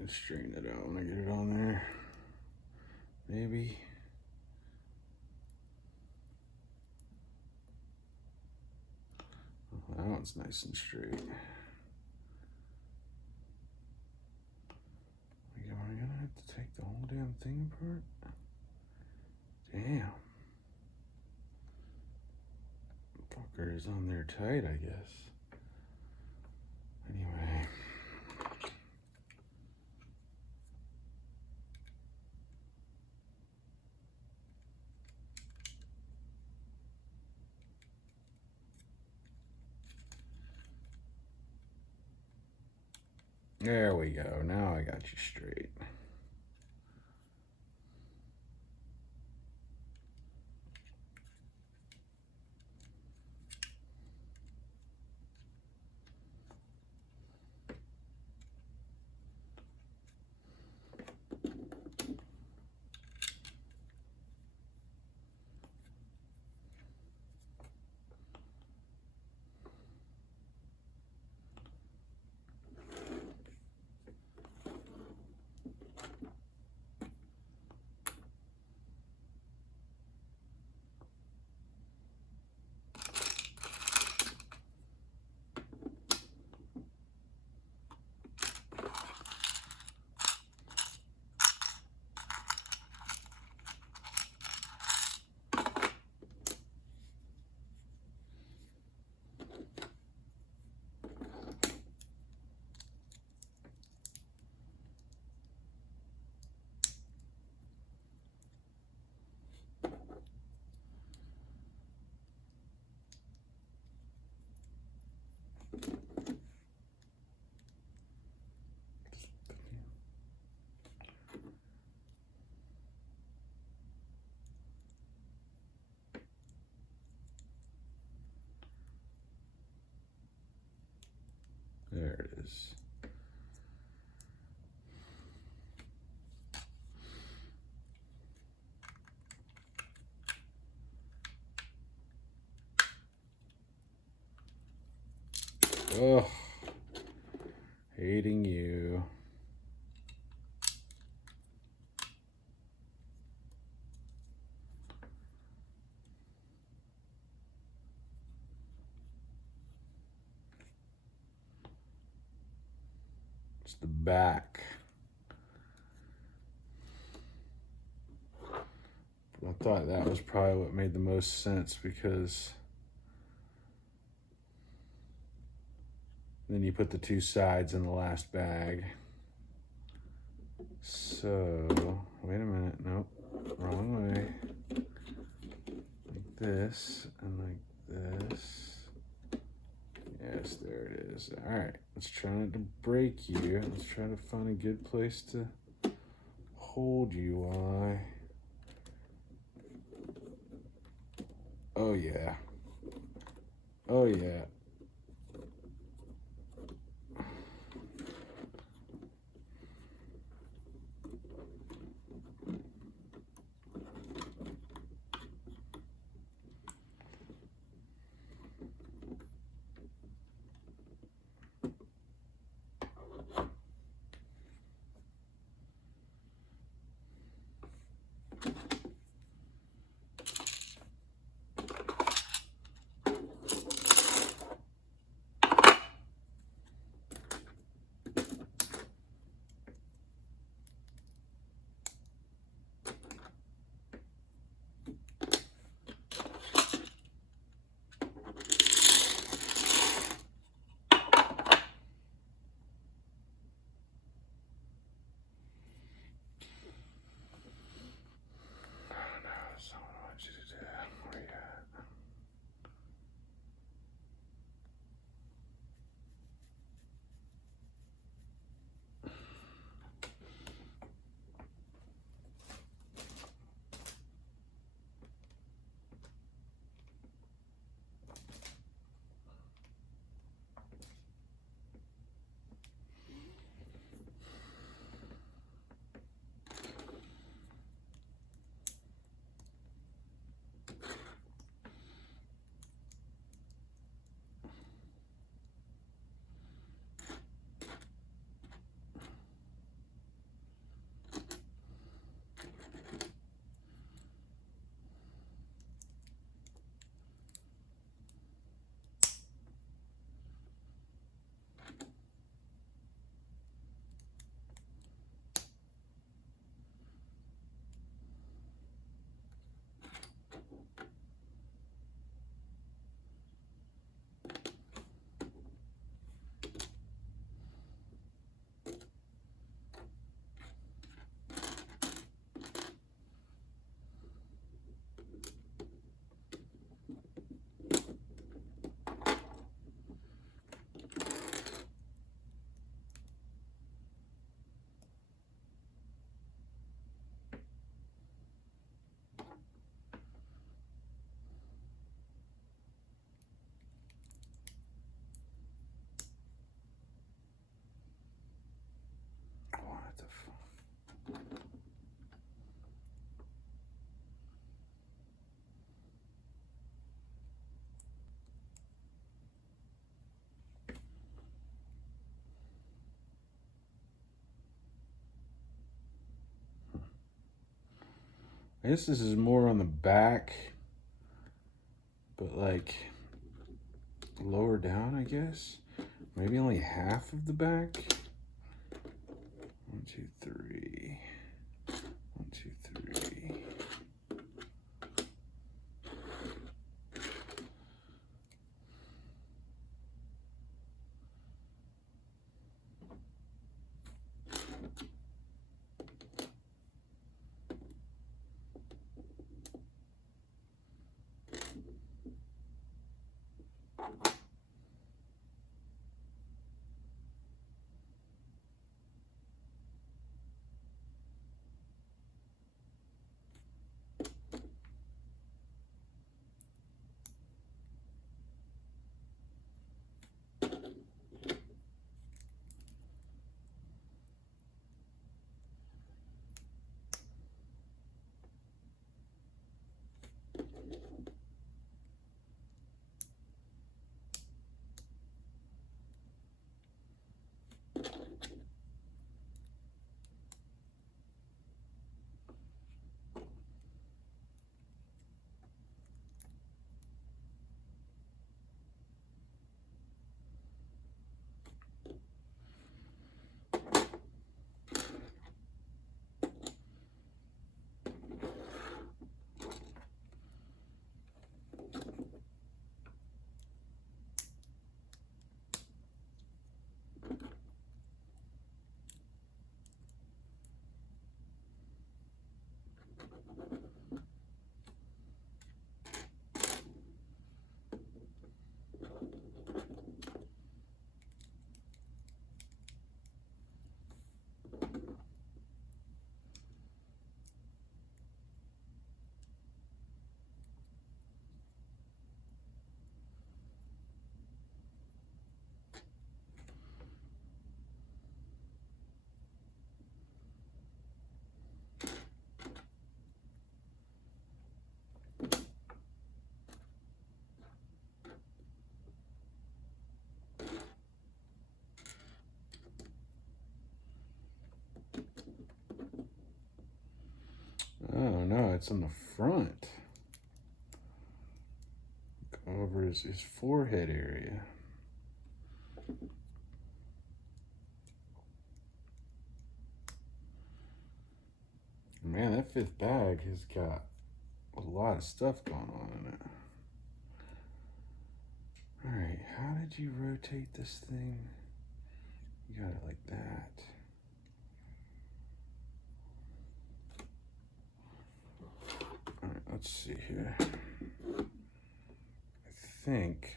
Straighten it out when I get it on there. Maybe. Oh, that one's nice and straight. Am I gonna have to take the whole damn thing apart? Damn. Fucker is on there tight, I guess. Anyway. There we go. Now I got you straight. There it is. Oh, hating you. It's the back. I thought that was probably what made the most sense, because then you put the two sides in the last bag. So, wait a minute, nope, wrong way. Like this, and like this. Yes, there it is. All right, let's try not to break you. Let's try to find a good place to hold you while I... Oh yeah. Oh yeah. I guess this is more on the back, but like lower down, I guess. Maybe only half of the back. 1, 2, 3. 1, 2, 3. Oh no, it's in the front. Go over his forehead area. Man, that fifth bag has got a lot of stuff going on in it. All right, how did you rotate this thing? You got it like that. All right, let's see here. I think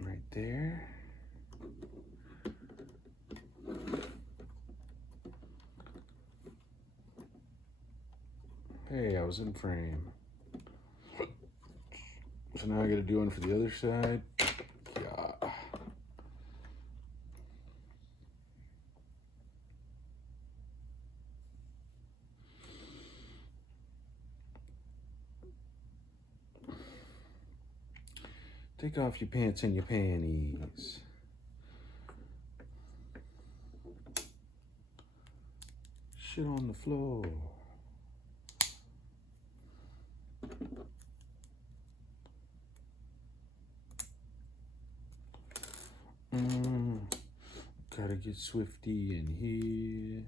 right there. Hey, I was in frame. So now I gotta do one for the other side. Yeah. Take off your pants and your panties. Shit on the floor. Gotta get Swifty in here.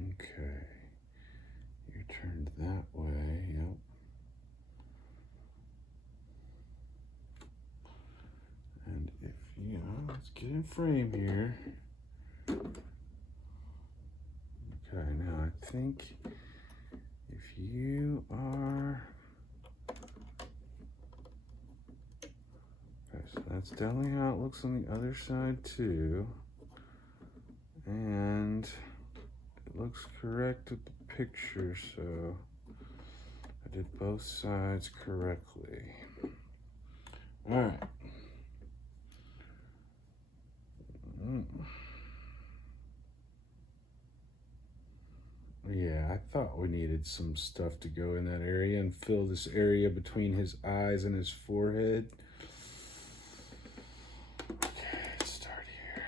Okay, you turned that way, yep. And if you, let's get in frame here. Okay, now I think if you are, okay, so that's definitely how it looks on the other side too. And it looks correct with the picture, so I did both sides correctly. All right. Yeah, I thought we needed some stuff to go in that area and fill this area between his eyes and his forehead. Okay, let's start here.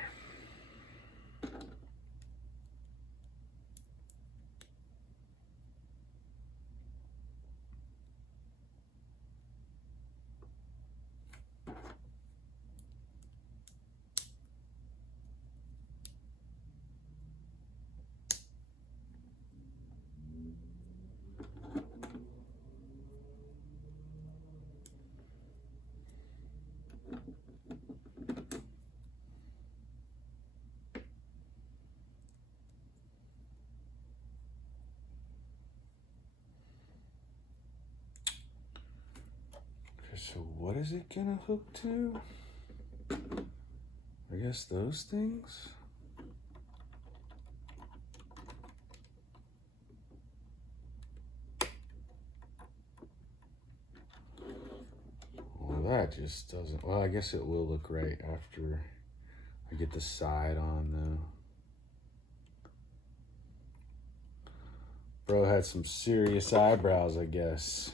So what is it gonna hook to? I guess those things? Well, that just doesn't, well, I guess it will look right after I get the side on though. Bro had some serious eyebrows, I guess.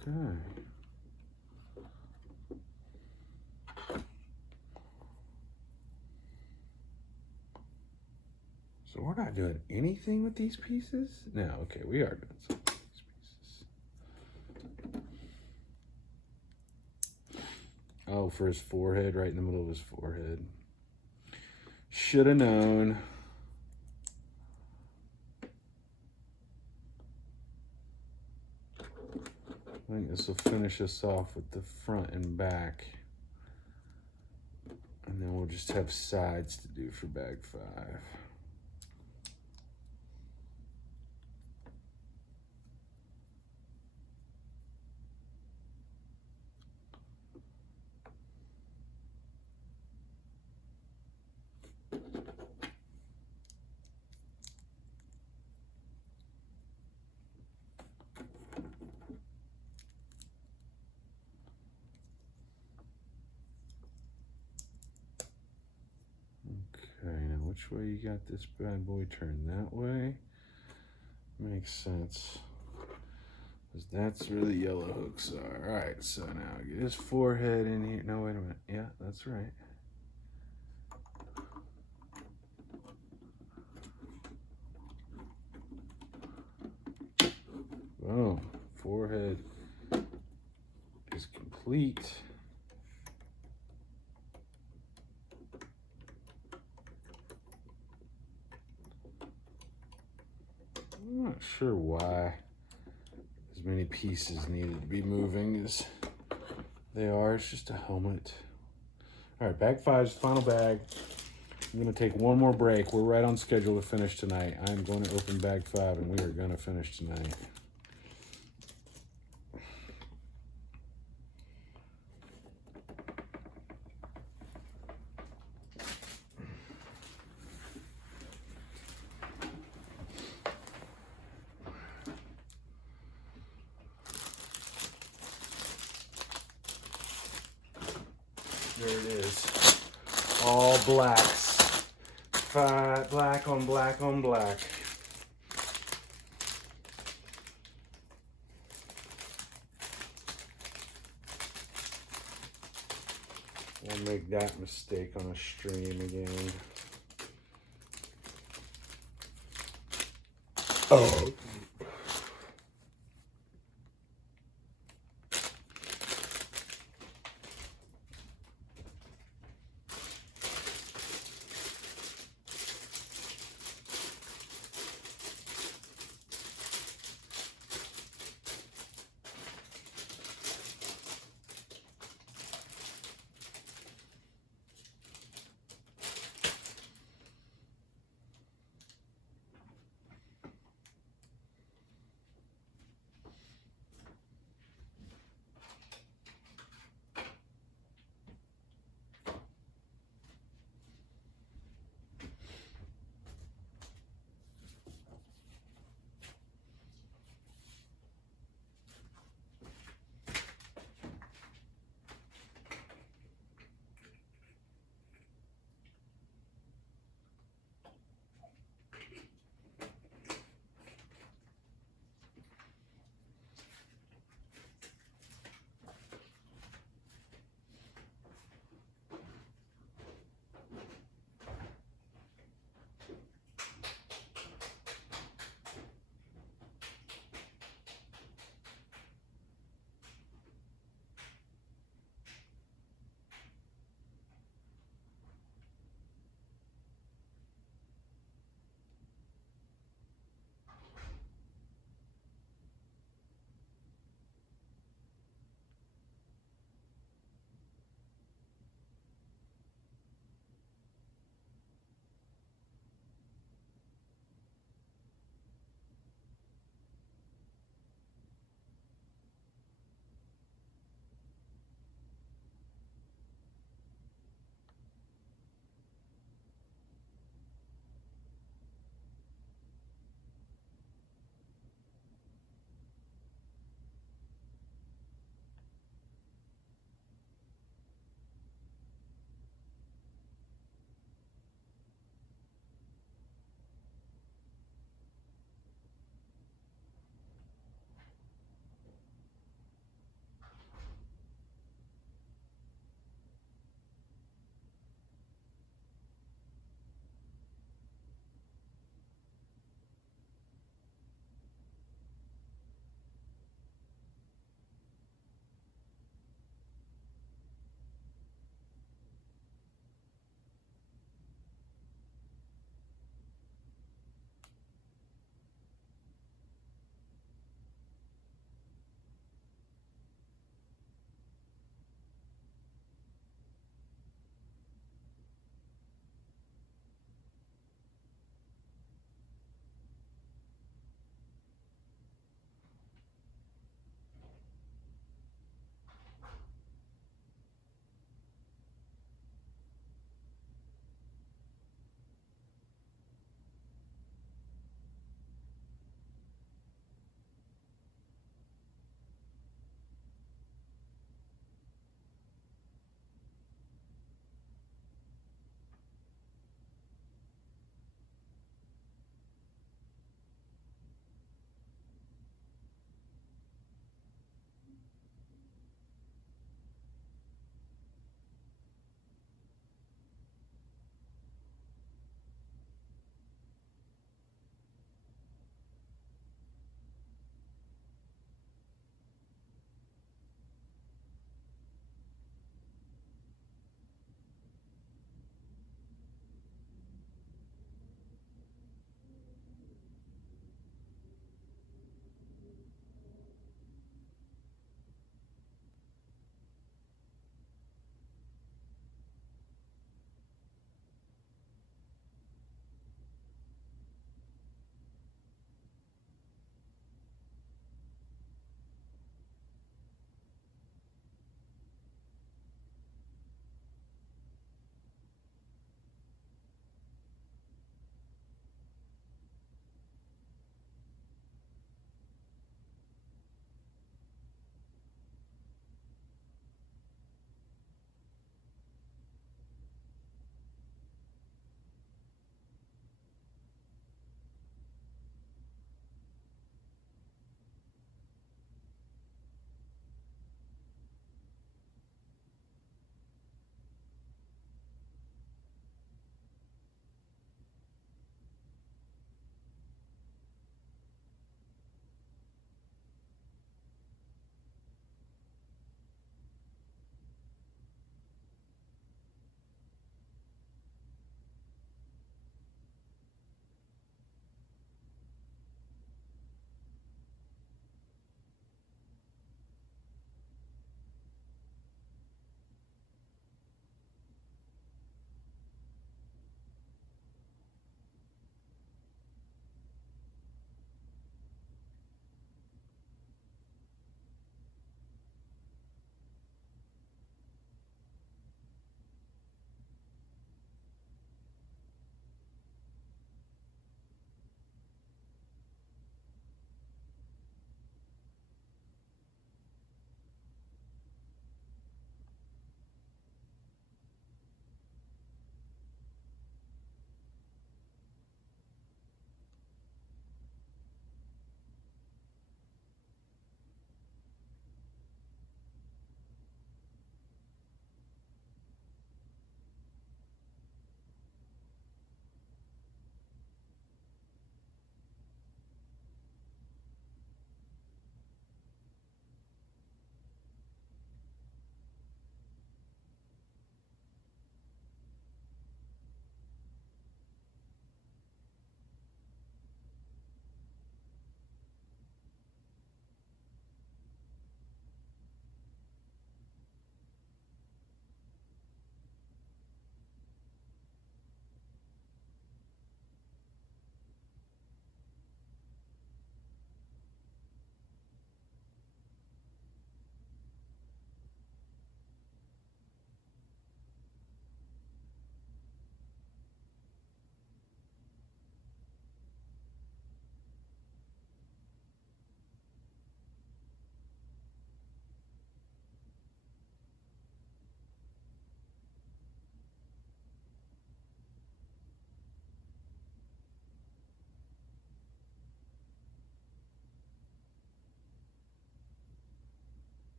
Okay. So we're not doing anything with these pieces? No, okay, we are doing something with these pieces. Oh, for his forehead, right in the middle of his forehead. Should have known. I think this will finish us off with the front and back. And then we'll just have sides to do for bag 5. Okay, now which way you got this bad boy turned? That way? Makes sense. Because that's where the yellow hooks are. Alright, so now get his forehead in here. No, wait a minute. Yeah, that's right. Boom. Forehead is complete. I'm not sure why as many pieces needed to be moving as they are. It's just a helmet. All right, bag 5's final bag. I'm going to take one more break. We're right on schedule to finish tonight. I'm going to open bag 5, and we are going to finish tonight. There it is. All blacks. Black on black on black. Won't make that mistake on a stream again. Oh.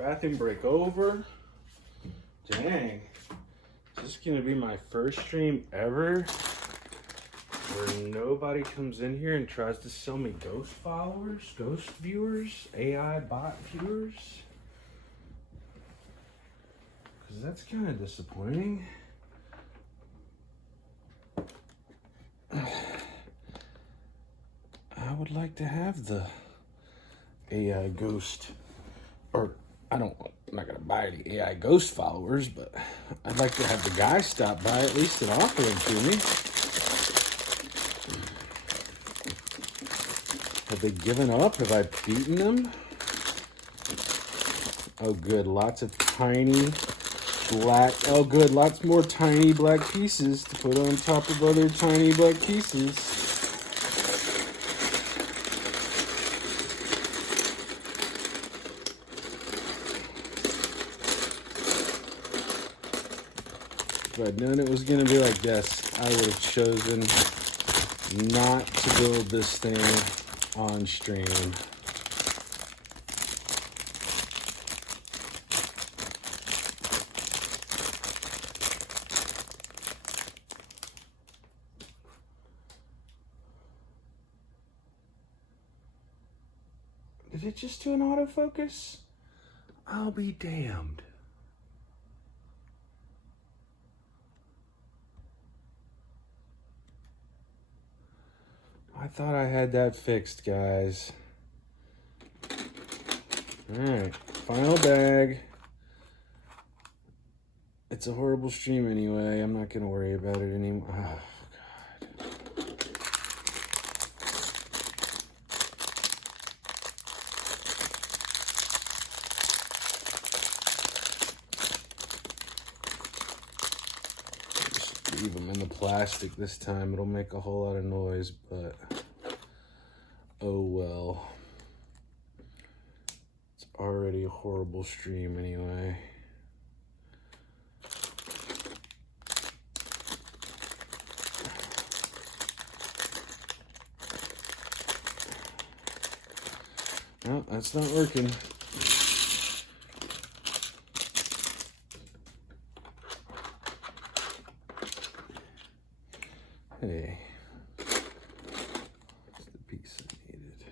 Bathroom break over. Dang. Is this gonna be my first stream ever where nobody comes in here and tries to sell me ghost followers, ghost viewers, AI bot viewers? Because that's kind of disappointing. I would like to have the AI ghost, or I'm not gonna buy any AI ghost followers, but I'd like to have the guy stop by at least and offer them to me. Have they given up? Have I beaten them? Oh good, lots of tiny black, oh good, lots more tiny black pieces to put on top of other tiny black pieces. If I'd known it was gonna be like this, I would have chosen not to build this thing on stream. Did it just do an autofocus? I'll be damned. I thought I had that fixed, guys. Alright, final bag. It's a horrible stream anyway. I'm not going to worry about it anymore. Oh, God. Just leave them in the plastic this time. It'll make a whole lot of noise, but oh well. It's already a horrible stream anyway. No, that's not working. Hey, that's the piece I needed.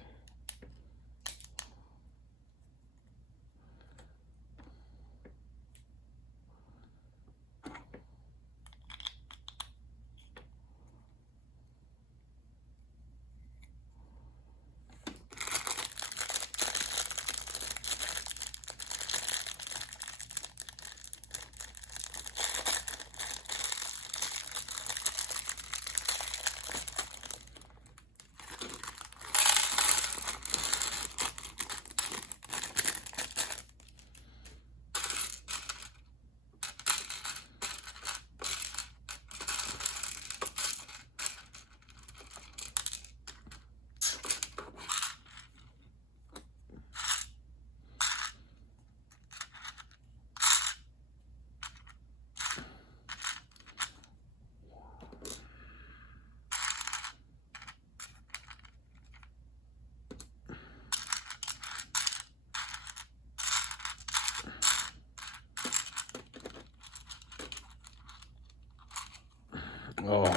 Oh.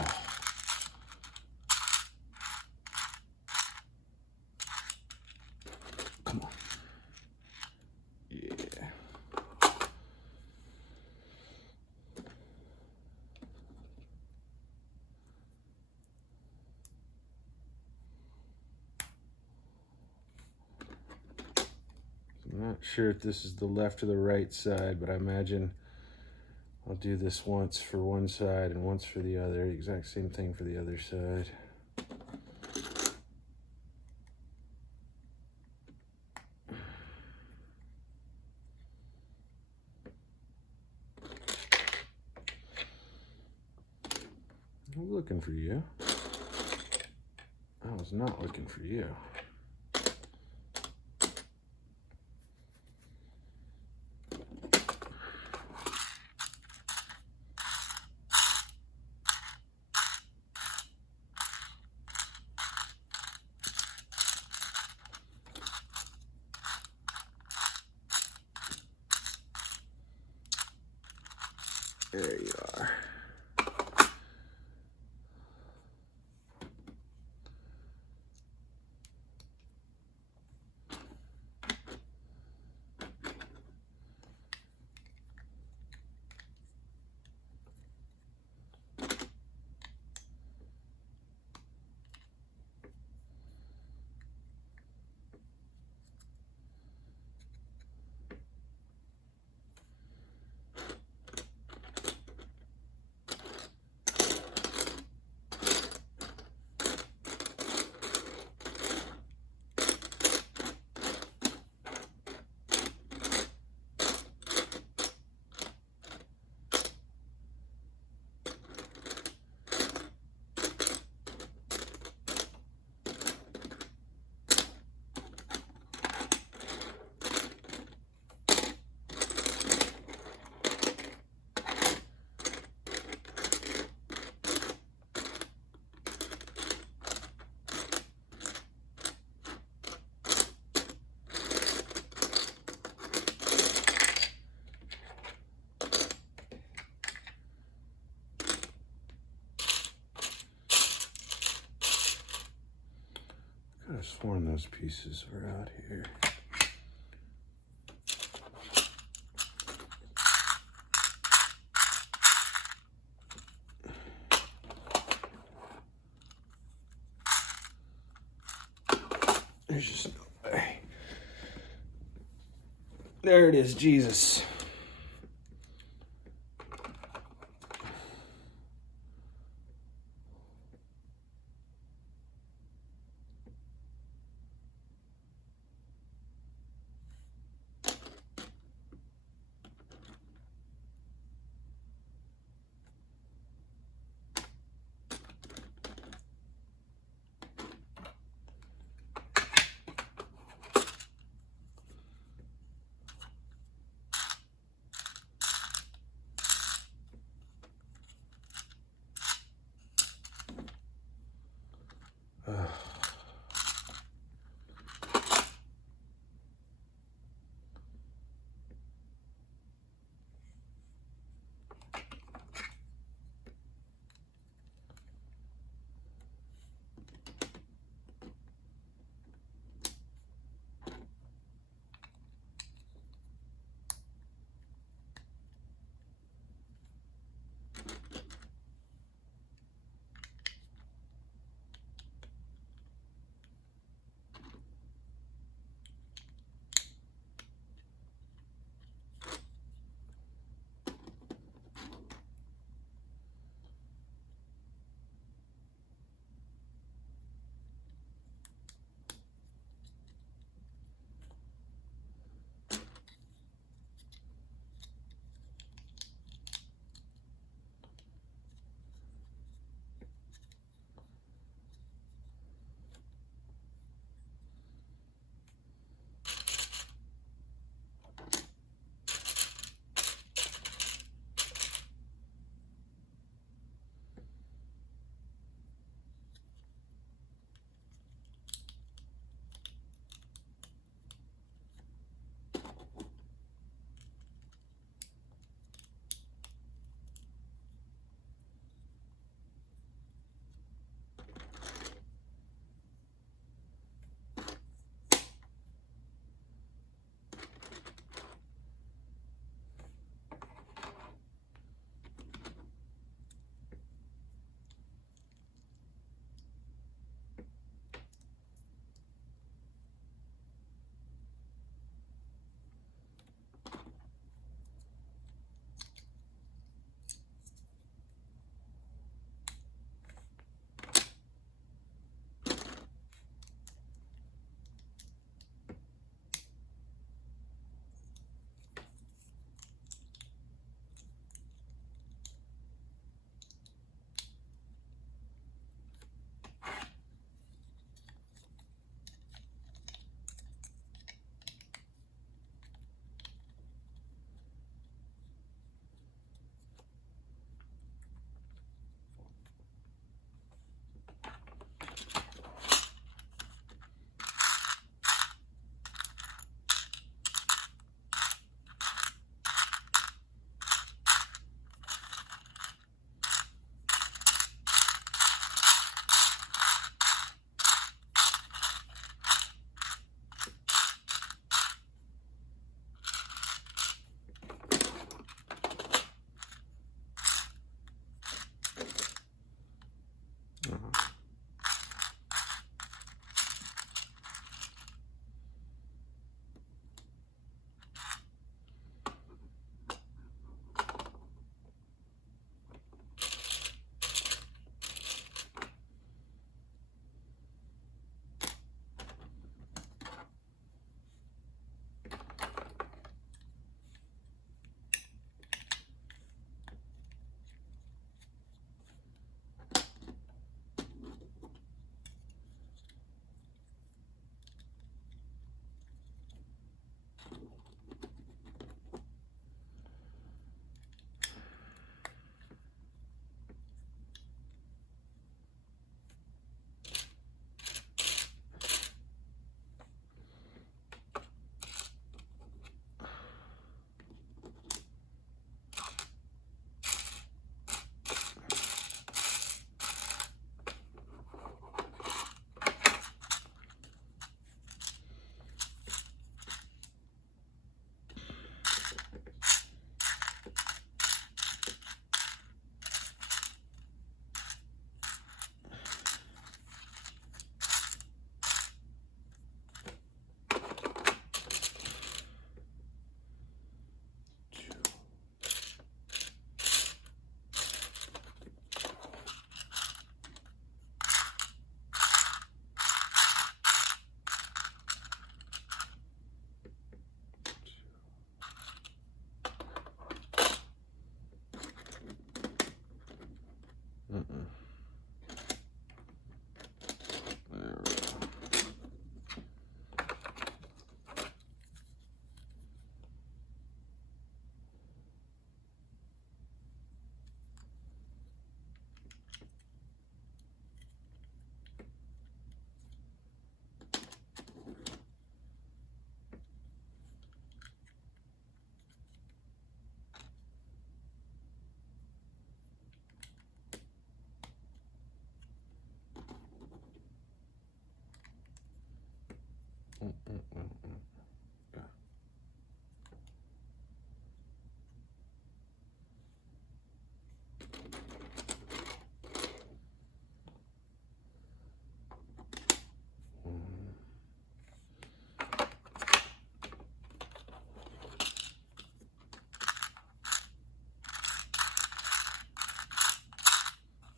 Come on. Yeah. I'm not sure if this is the left or the right side, but I imagine I'll do this once for one side and once for the other. Exact same thing for the other side. I'm looking for you. I was not looking for you. There you are. I could have sworn those pieces were out here. There's just no way. There it is, Jesus. Yeah.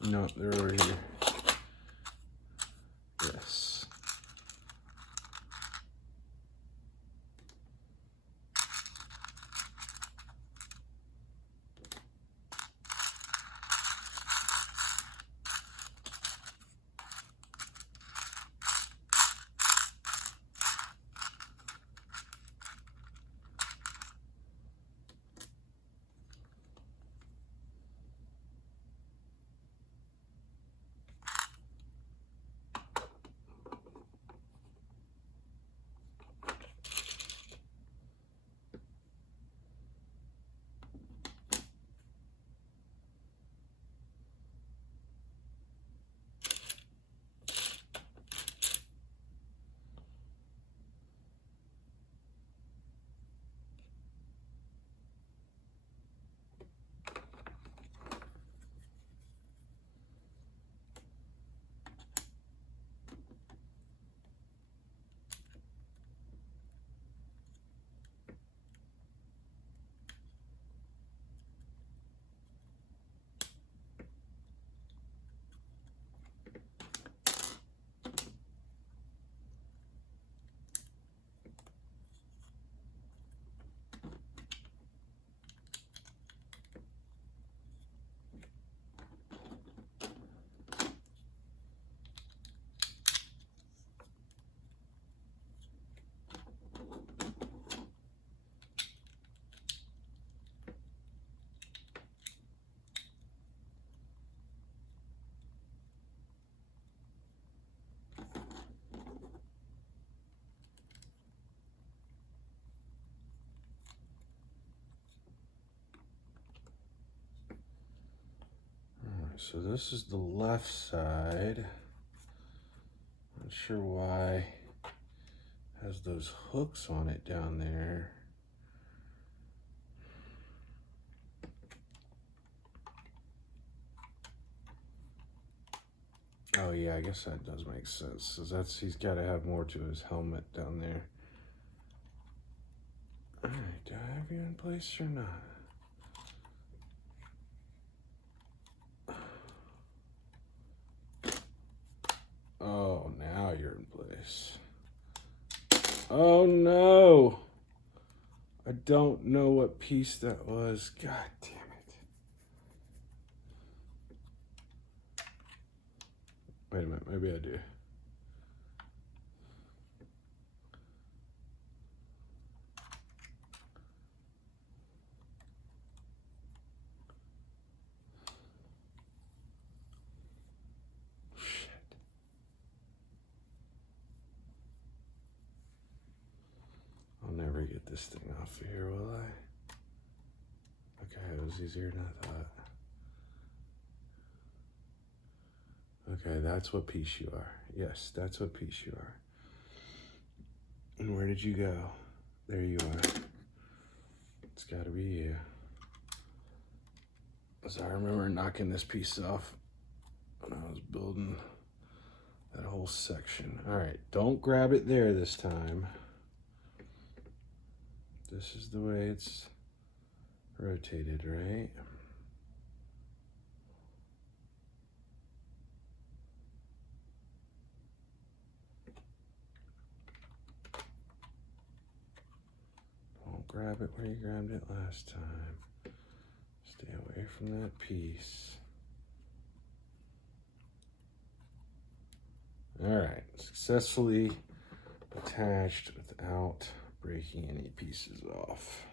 No, they're over here. Yes. So this is the left side. Not sure why it has those hooks on it down there. Oh yeah, I guess that does make sense. So he's got to have more to his helmet down there. All right, do I have you in place or not? Oh, now you're in place. Oh no! I don't know what piece that was. God damn it. Wait a minute, maybe I do. I'll never get this thing off of here, will I? Okay, it was easier than I thought. Okay, that's what piece you are. Yes, that's what piece you are. And where did you go? There you are. It's gotta be you. So I remember knocking this piece off when I was building that whole section. All right, don't grab it there this time. This is the way it's rotated, right? Don't grab it where you grabbed it last time. Stay away from that piece. All right, successfully attached without breaking any pieces off.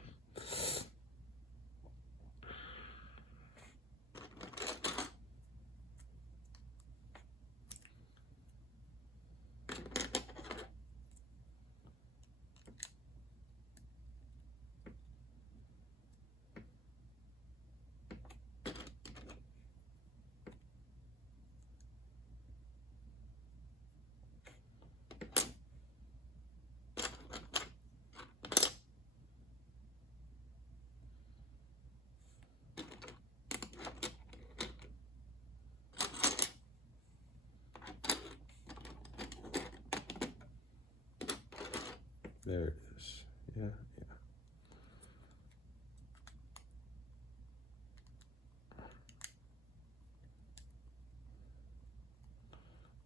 There it is. Yeah, yeah.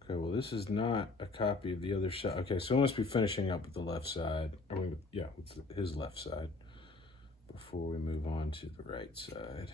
Okay, well, this is not a copy of the other side. Okay, so I must be finishing up with the left side. I mean, yeah, with his left side before we move on to the right side.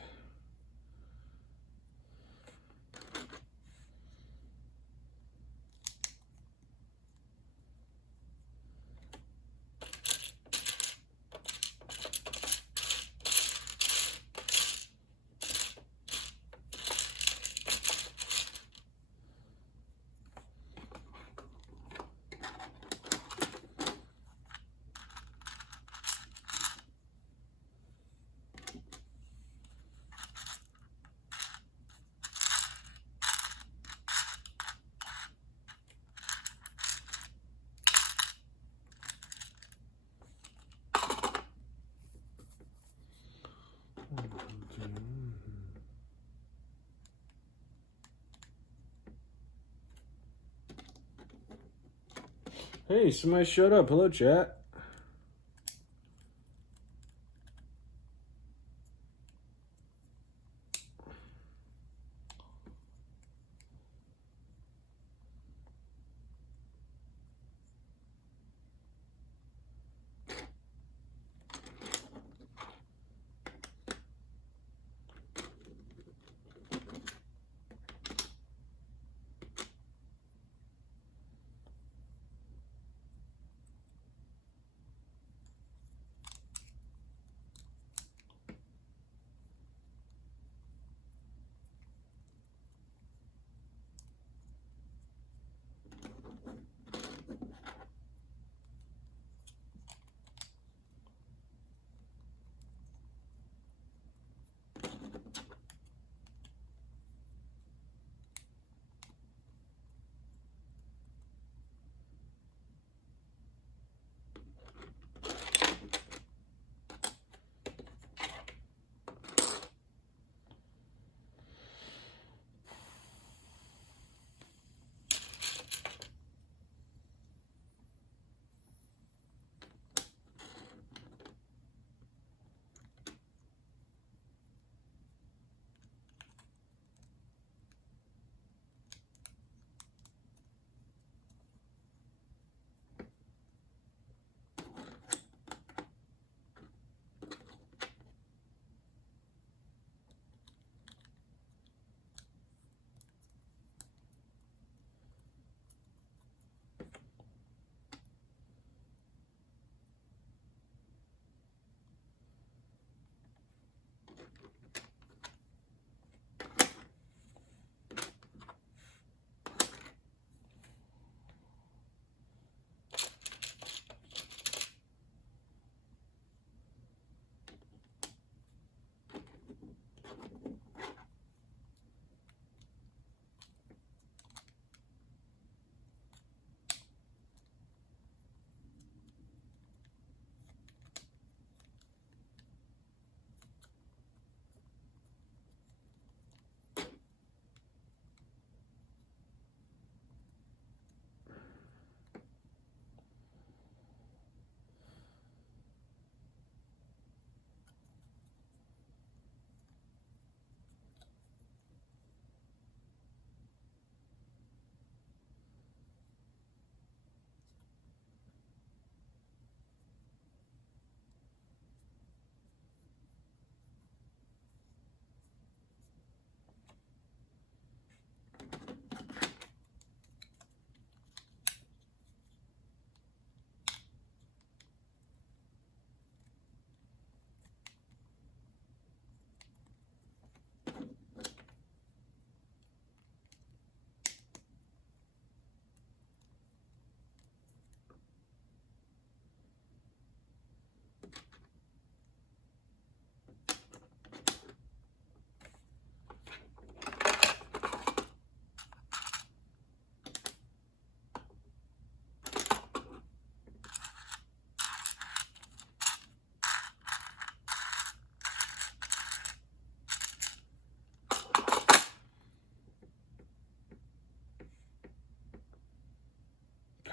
Hey, somebody showed up. Hello, chat.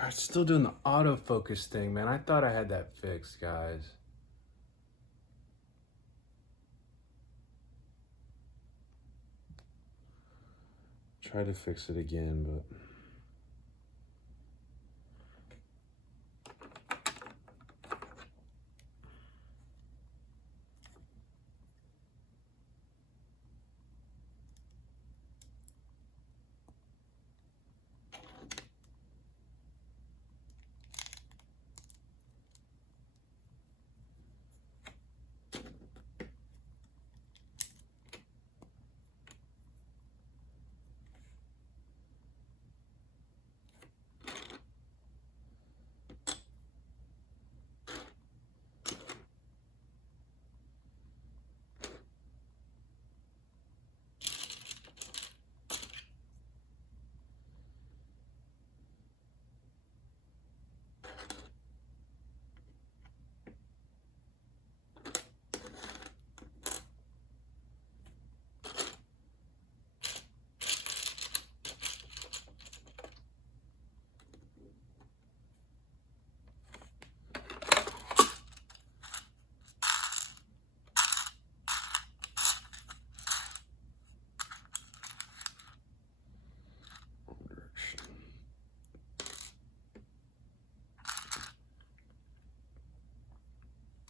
I'm still doing the autofocus thing, man. I thought I had that fixed, guys. Try to fix it again, but...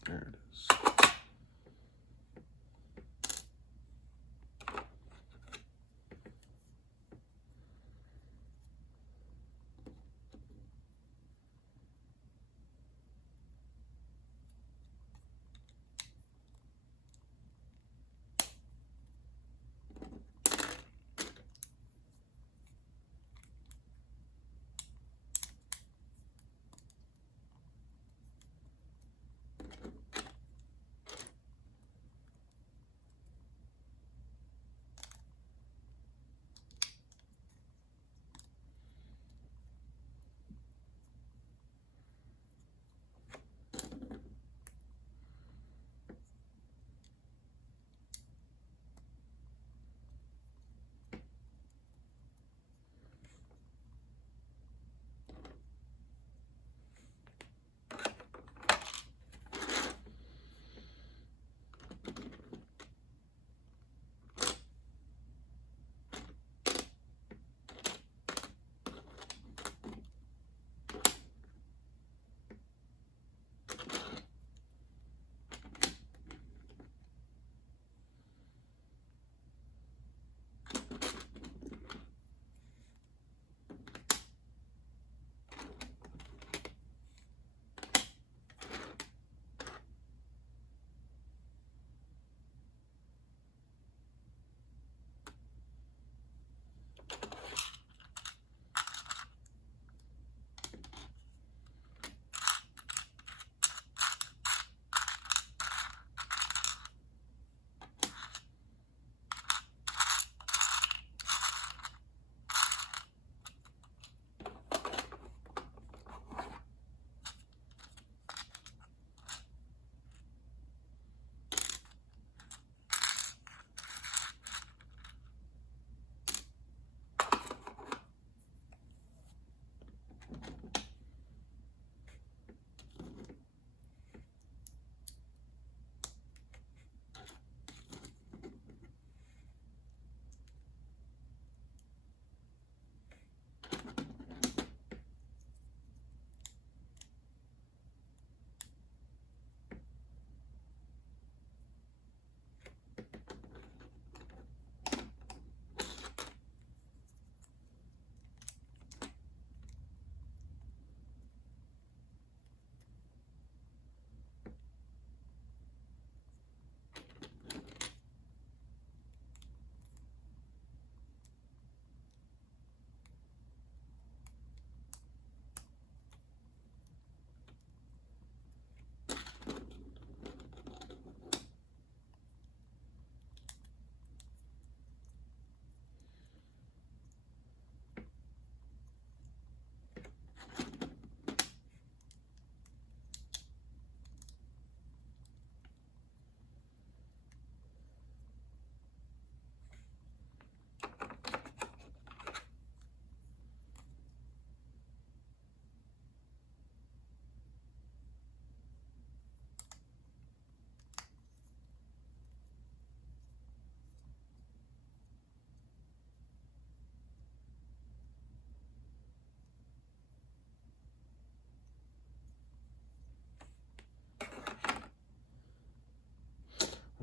There it is.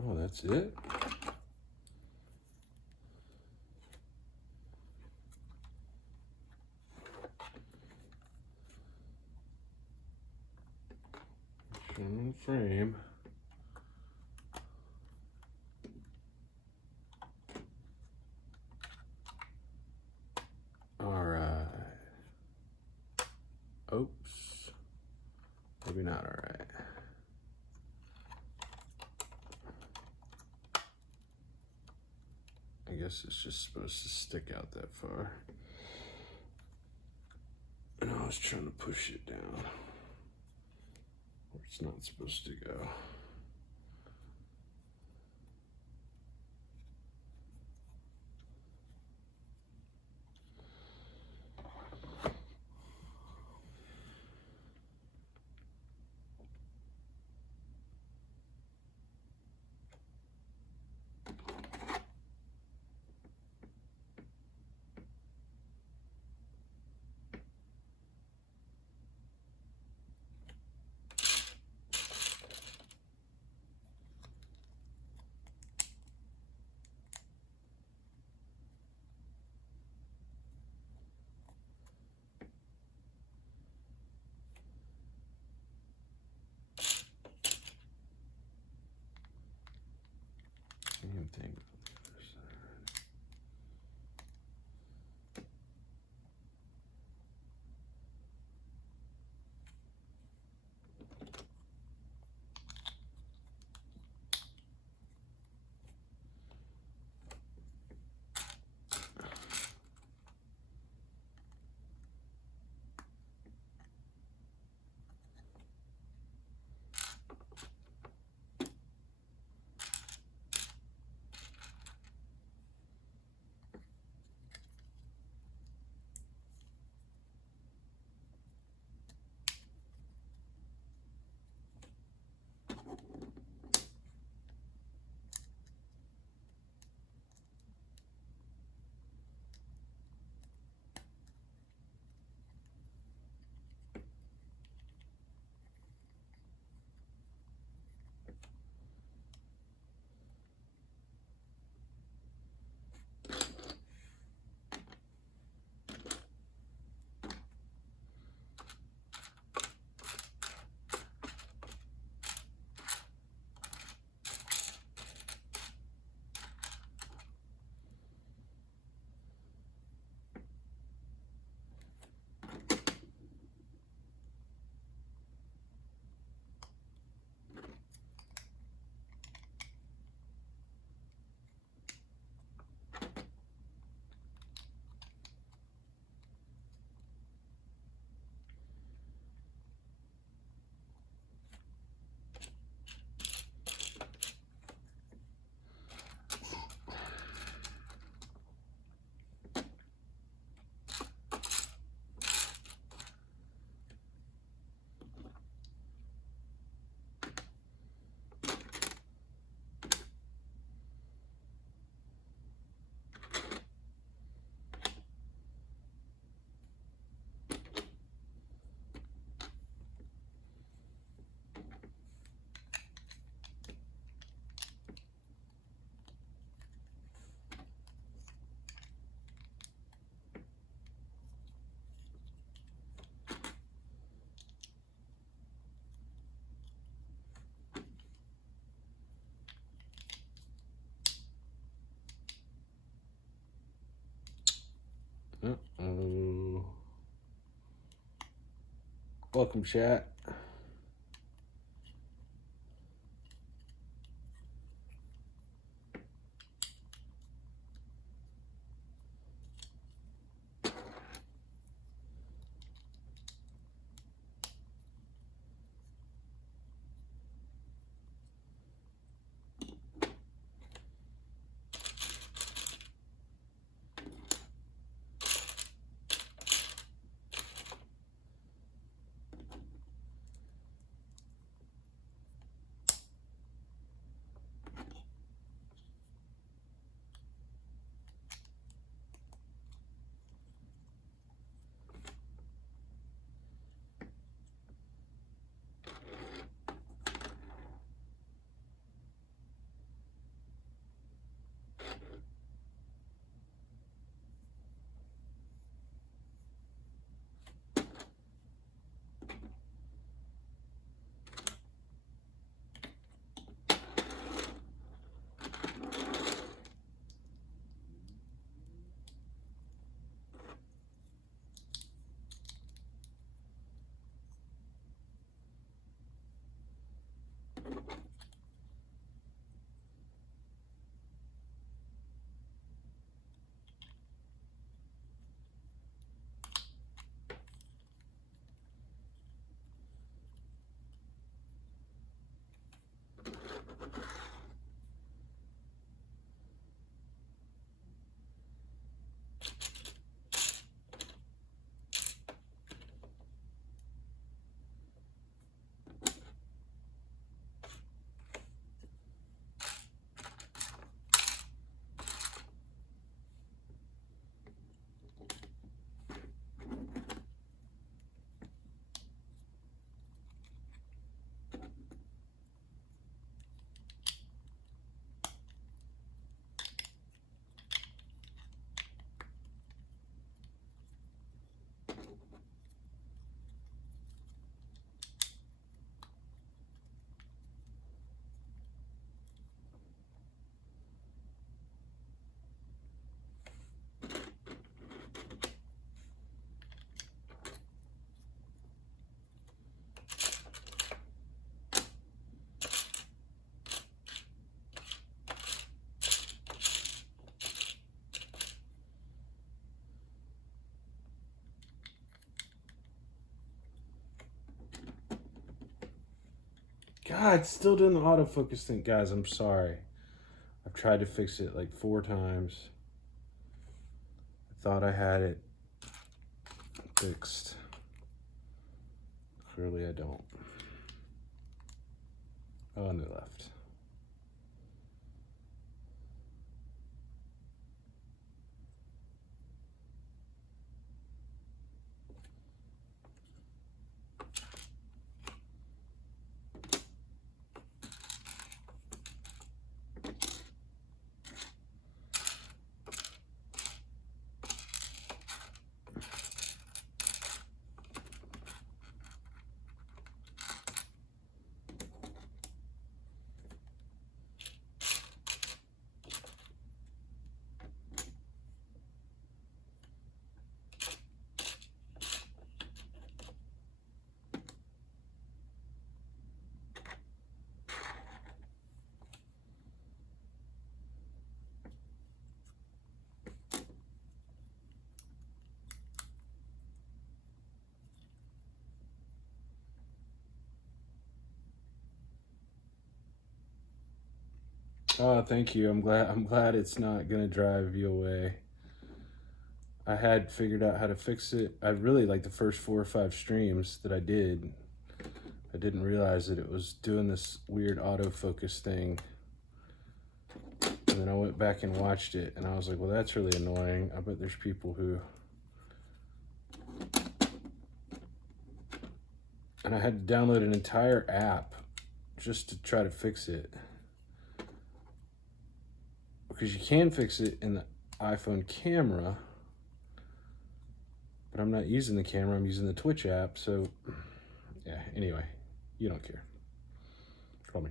Oh, that's it? Shown frame. All right. Oops. Maybe not all right. I guess it's just supposed to stick out that far. And I was trying to push it down where it's not supposed to go. Same thing on the other side. Uh-oh. Welcome, chat. God, it's still doing the autofocus thing. Guys, I'm sorry. I've tried to fix it like 4 times. I thought I had it fixed. Clearly I don't. Oh, and they left. Oh, thank you. I'm glad it's not gonna drive you away. I had figured out how to fix it. I really like the first 4 or 5 streams that I did. I didn't realize that it was doing this weird autofocus thing. And then I went back and watched it and I was like, well, that's really annoying. I bet there's people who... And I had to download an entire app just to try to fix it. Because you can fix it in the iPhone camera, but I'm not using the camera, I'm using the Twitch app, so yeah, anyway, you don't care. Call me.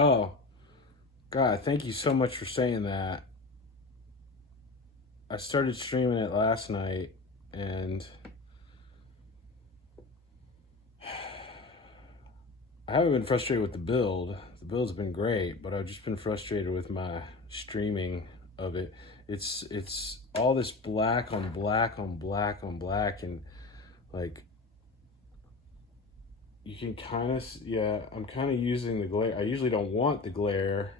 Oh, God, thank you so much for saying that. I started streaming it last night, and I haven't been frustrated with the build. The build's been great, but I've just been frustrated with my streaming of it. It's all this black on black on black on black, and like you can kind of, yeah, I'm kind of using the glare. I usually don't want the glare,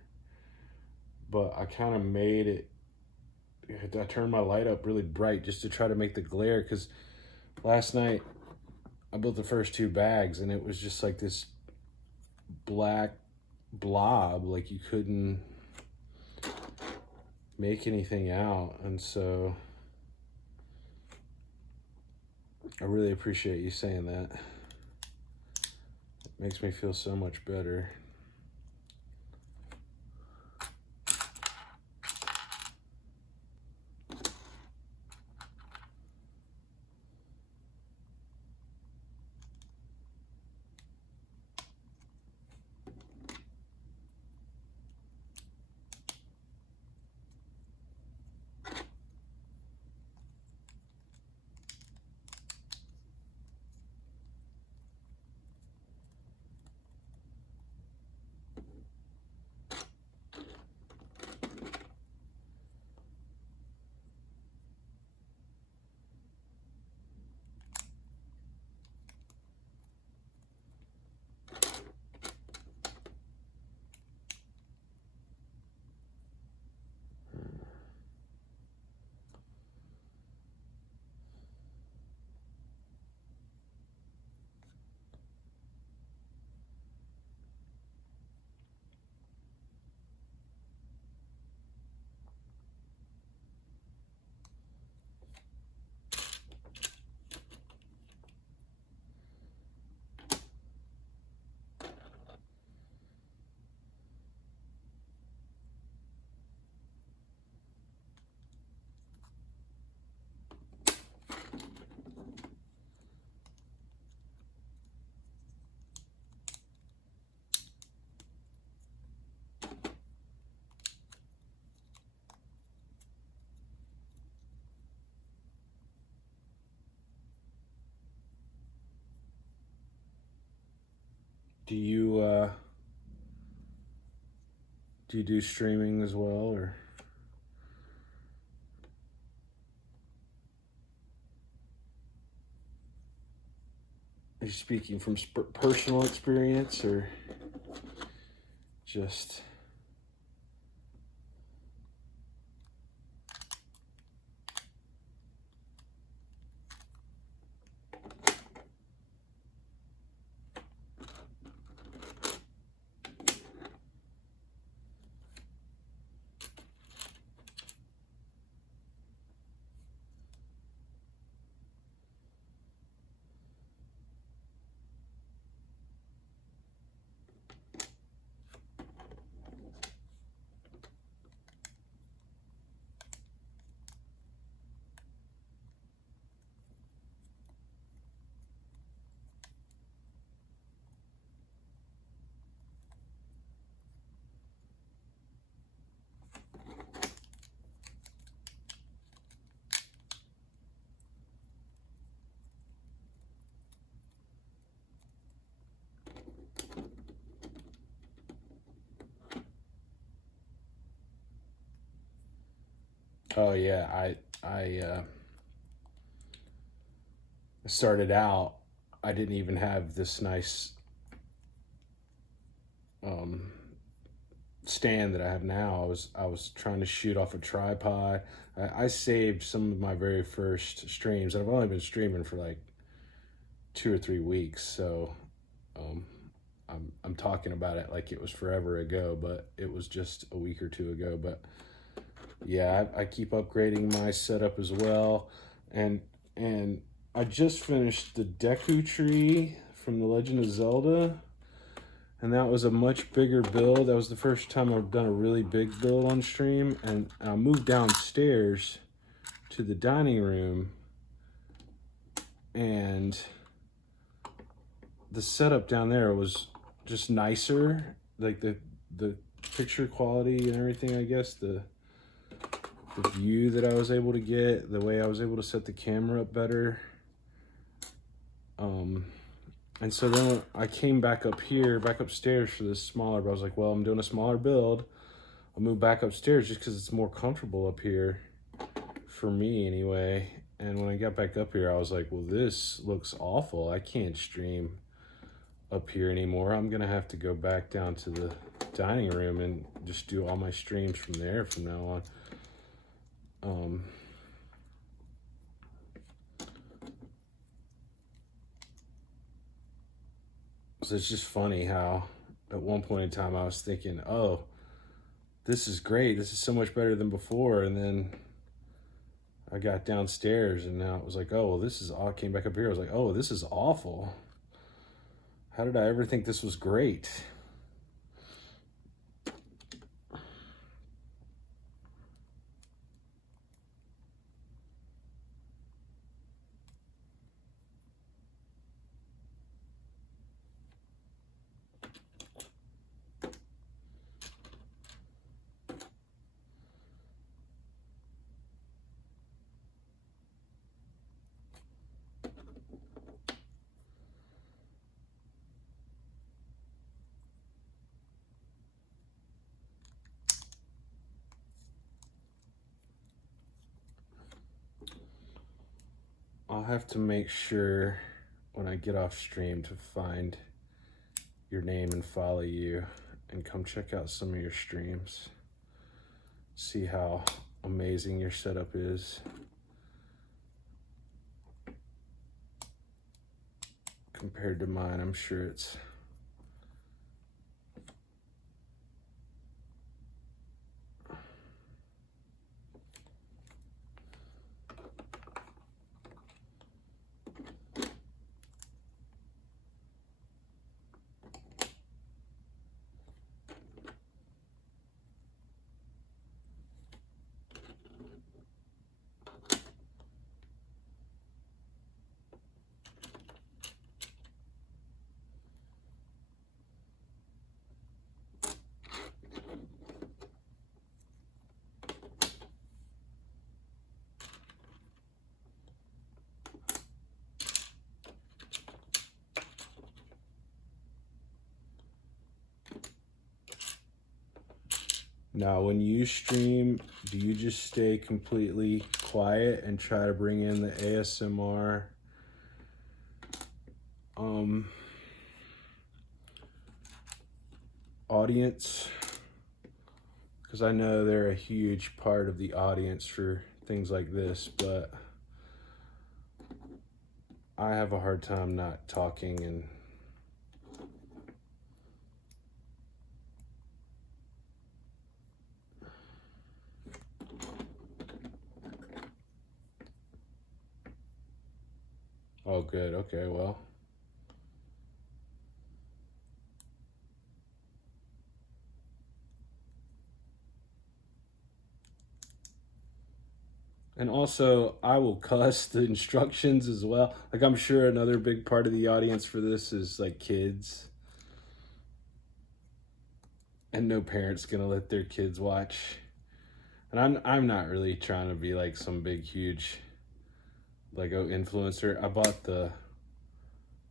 but I kind of made it. I turned my light up really bright just to try to make the glare, because last night I built the first 2 bags and it was just like this black blob, like you couldn't make anything out. And so I really appreciate you saying that. It makes me feel so much better. Do you do streaming as well, or? Are you speaking from personal experience or just? Oh yeah, I started out. I didn't even have this nice um, stand that I have now. I was trying to shoot off a tripod. I saved some of my very first streams. I've only been streaming for like 2 or 3 weeks, so um, I'm talking about it like it was forever ago, but it was just a week or two ago. But yeah, I keep upgrading my setup as well, and I just finished the Deku Tree from The Legend of Zelda, and that was a much bigger build. That was the first time I've done a really big build on stream, and I moved downstairs to the dining room, and the setup down there was just nicer, like the picture quality and everything. I guess the view that I was able to get, the way I was able to set the camera up better. And so then I came back up here, back upstairs for this smaller, but I was like, well, I'm doing a smaller build. I'll move back upstairs just because it's more comfortable up here for me anyway. And when I got back up here, I was like, well, this looks awful. I can't stream up here anymore. I'm gonna have to go back down to the dining room and just do all my streams from there from now on. So it's just funny how at one point in time I was thinking, oh, this is great. This is so much better than before. And then I got downstairs and now it was like, oh, well, this is all. I came back up here. I was like, oh, this is awful. How did I ever think this was great? I'll have to make sure when I get off stream to find your name and follow you and come check out some of your streams. See how amazing your setup is compared to mine. I'm sure it's Now, when you stream, do you just stay completely quiet and try to bring in the ASMR audience? Because I know they're a huge part of the audience for things like this, but I have a hard time not talking and oh, good. Okay, well. And also, I will cuss the instructions as well. Like, I'm sure another big part of the audience for this is like kids. And no parent's gonna let their kids watch. And I'm not really trying to be like some big huge Lego influencer. I bought the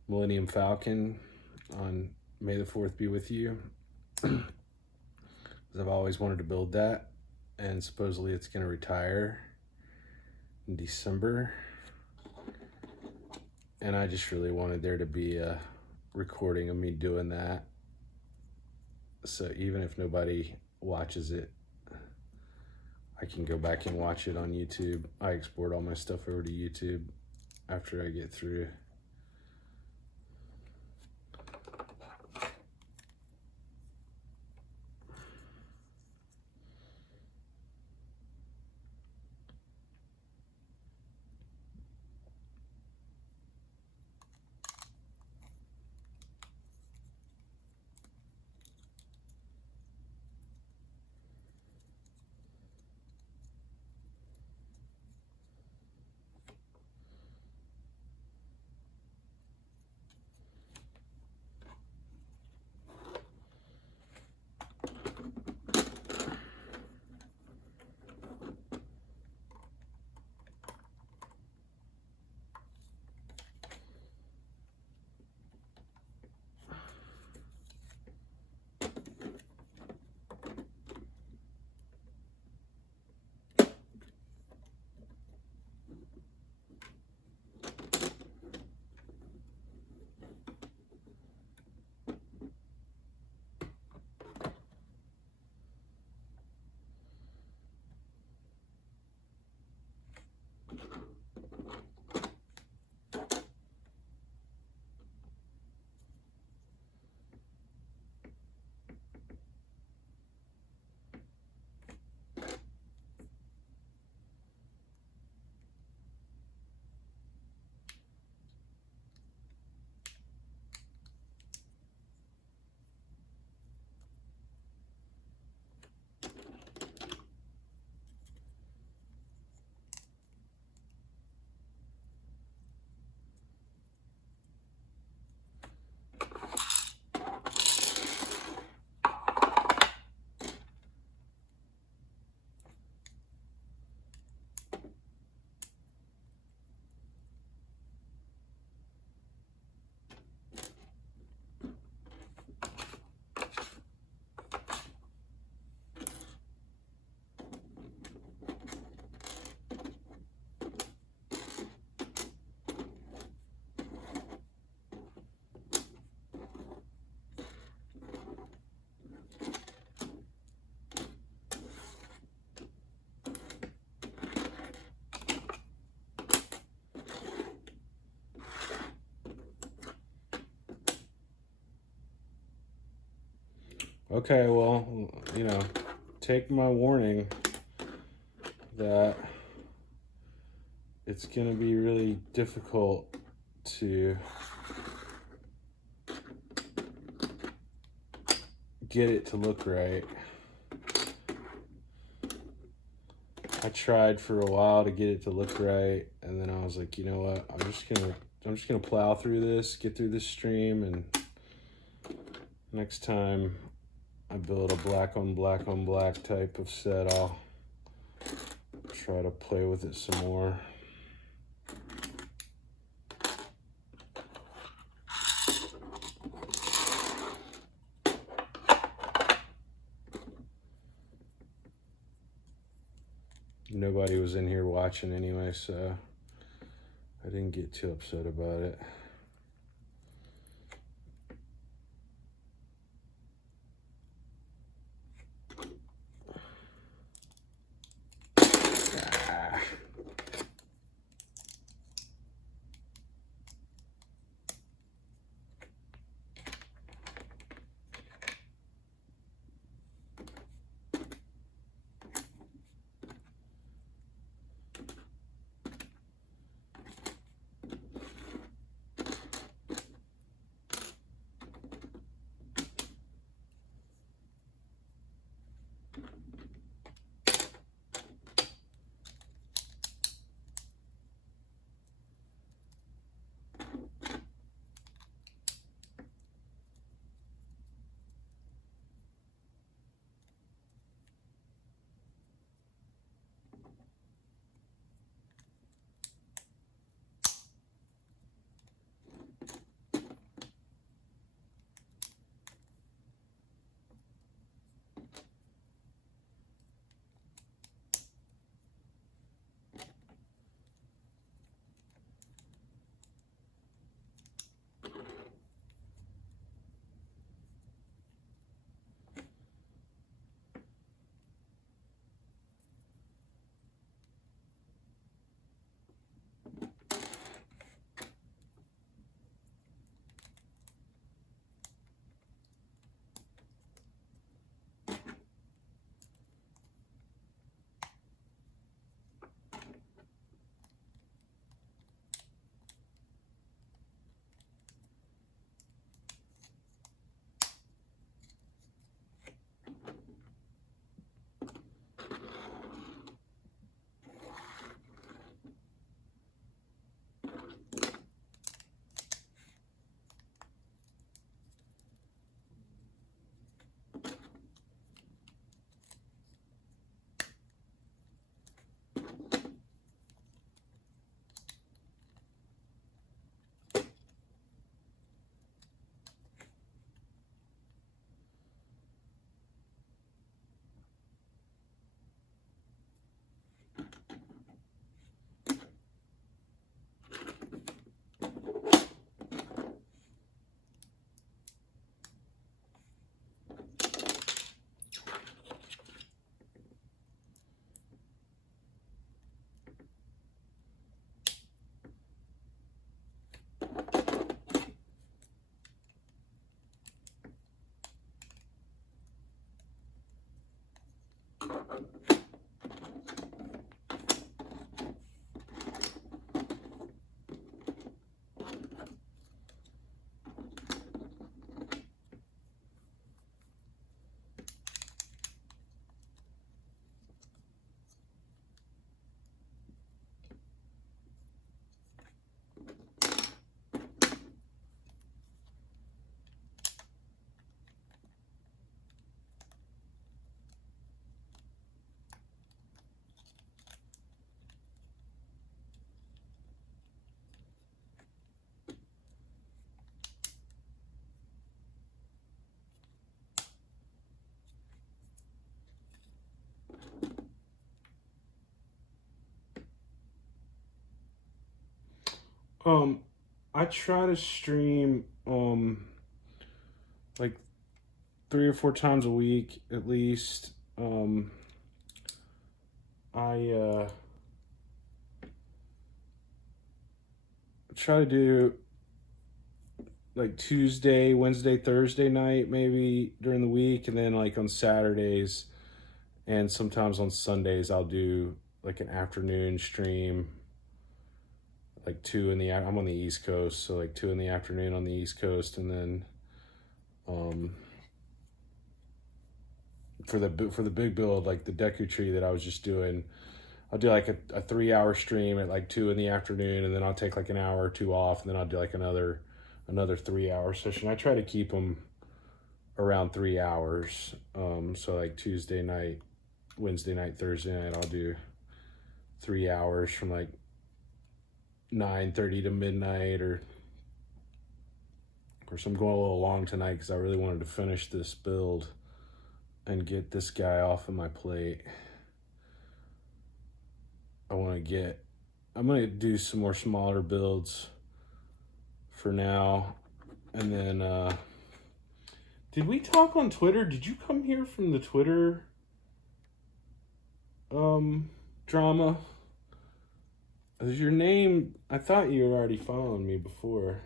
Millennium Falcon on May the 4th be with you. Because I've always wanted to build that. And supposedly it's gonna retire in December, and I just really wanted there to be a recording of me doing that, so even if nobody watches it, I can go back and watch it on YouTube. I export all my stuff over to YouTube after I get through. Okay, well, you know, take my warning that it's gonna be really difficult to get it to look right. I tried for a while to get it to look right, and then I was like, you know what, I'm just gonna plow through this, get through this stream, and next time I build a black on black on black type of set, I'll try to play with it some more. everybody was in here watching anyway, so I didn't get too upset about it. I try to stream like 3 or 4 times a week at least. I try to do like Tuesday, Wednesday, Thursday night maybe during the week, and then like on Saturdays and sometimes on Sundays I'll do like an afternoon stream, like I'm on the East Coast, so like 2 in the afternoon on the East Coast, and then for the big build, like the Deku Tree that I was just doing, I'll do like a 3-hour stream at like 2 in the afternoon, and then I'll take like an hour or two off, and then I'll do like another 3-hour session. I try to keep them around 3 hours. So like Tuesday night, Wednesday night, Thursday night, I'll do 3 hours from like 9:30 to midnight, or of course I'm going a little long tonight because I really wanted to finish this build and get this guy off of my plate. I want to get. I'm going to do some more smaller builds for now. And then, did we talk on Twitter? Did you come here from the Twitter drama? Is your name? I thought you were already following me before.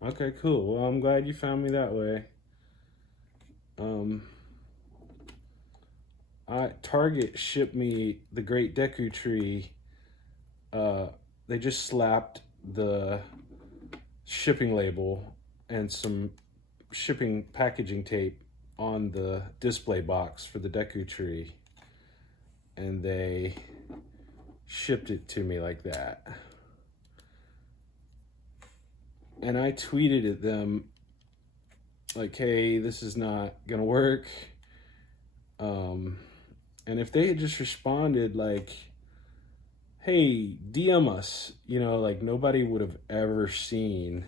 Okay, cool. Well, I'm glad you found me that way. Target shipped me the Great Deku Tree. They just slapped the shipping label and some shipping packaging tape on the display box for the Deku Tree, and they shipped it to me like that. And I tweeted at them like, hey, this is not gonna work. And if they had just responded like, hey, DM us, you know, like nobody would have ever seen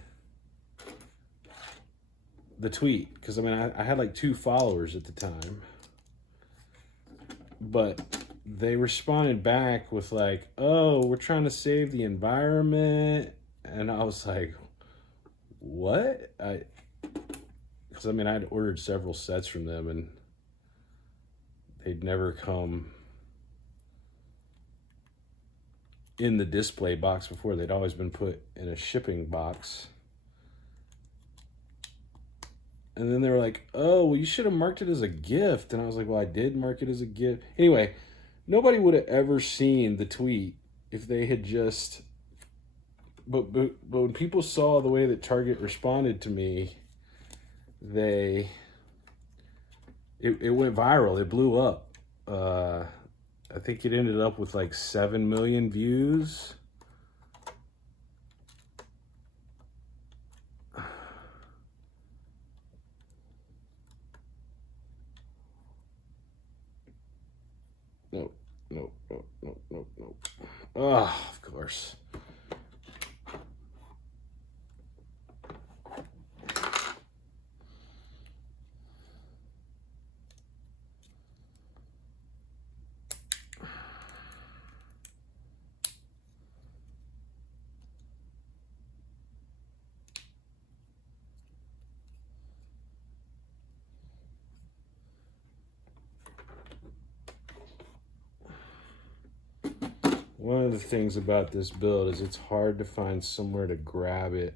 the tweet. Because I mean, I had like 2 followers at the time. But they responded back with like, oh, we're trying to save the environment. And I was like, what? Because I mean, I'd ordered several sets from them and they'd never come in the display box before. They'd always been put in a shipping box. And then they were like, oh, well, you should have marked it as a gift. And I was like, well, I did mark it as a gift. Anyway, nobody would have ever seen the tweet if they had just... But when people saw the way that Target responded to me, it went viral. It blew up. I think it ended up with like 7 million views. Nope. Oh, of course. One of the things about this build is it's hard to find somewhere to grab it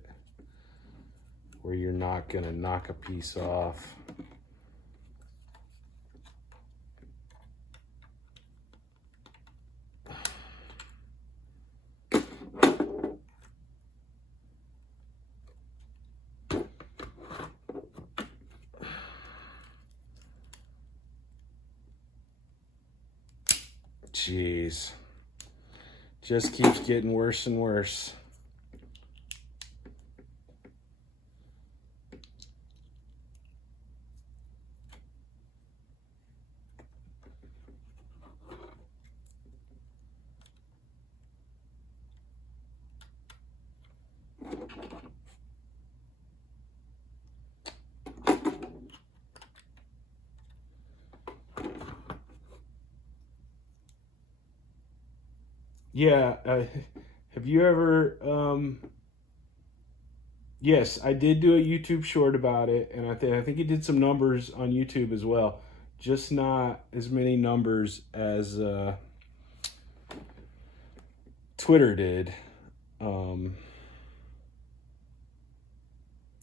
where you're not going to knock a piece off. Jeez. Just keeps getting worse and worse. Yeah, have you ever, yes, I did do a YouTube short about it, and I think it did some numbers on YouTube as well, just not as many numbers as Twitter did. God, I'm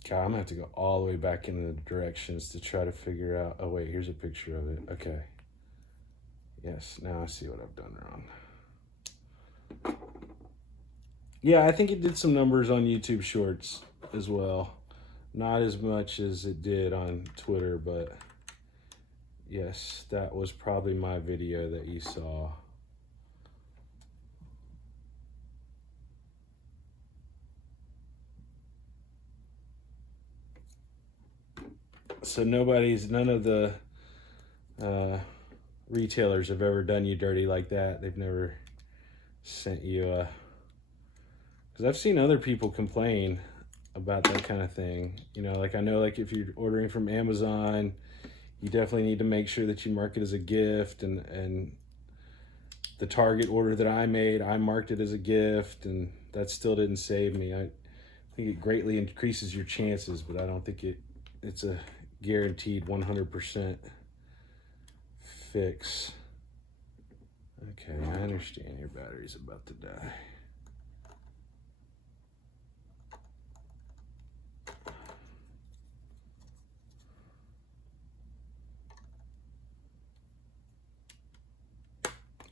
gonna have to go all the way back into the directions to try to figure out, oh wait, here's a picture of it, okay. Yes, now I see what I've done wrong. Yeah, I think it did some numbers on YouTube Shorts as well. Not as much as it did on Twitter, but yes, that was probably my video that you saw. So none of the retailers have ever done you dirty like that. They've never sent you a, because I've seen other people complain about that kind of thing. You know, like I know, like if you're ordering from Amazon, you definitely need to make sure that you mark it as a gift, and the Target order that I made, I marked it as a gift, and that still didn't save me. I think it greatly increases your chances, but I don't think it's a guaranteed 100% fix. Okay, I understand your battery's about to die.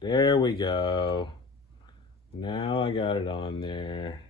There we go. Now I got it on there.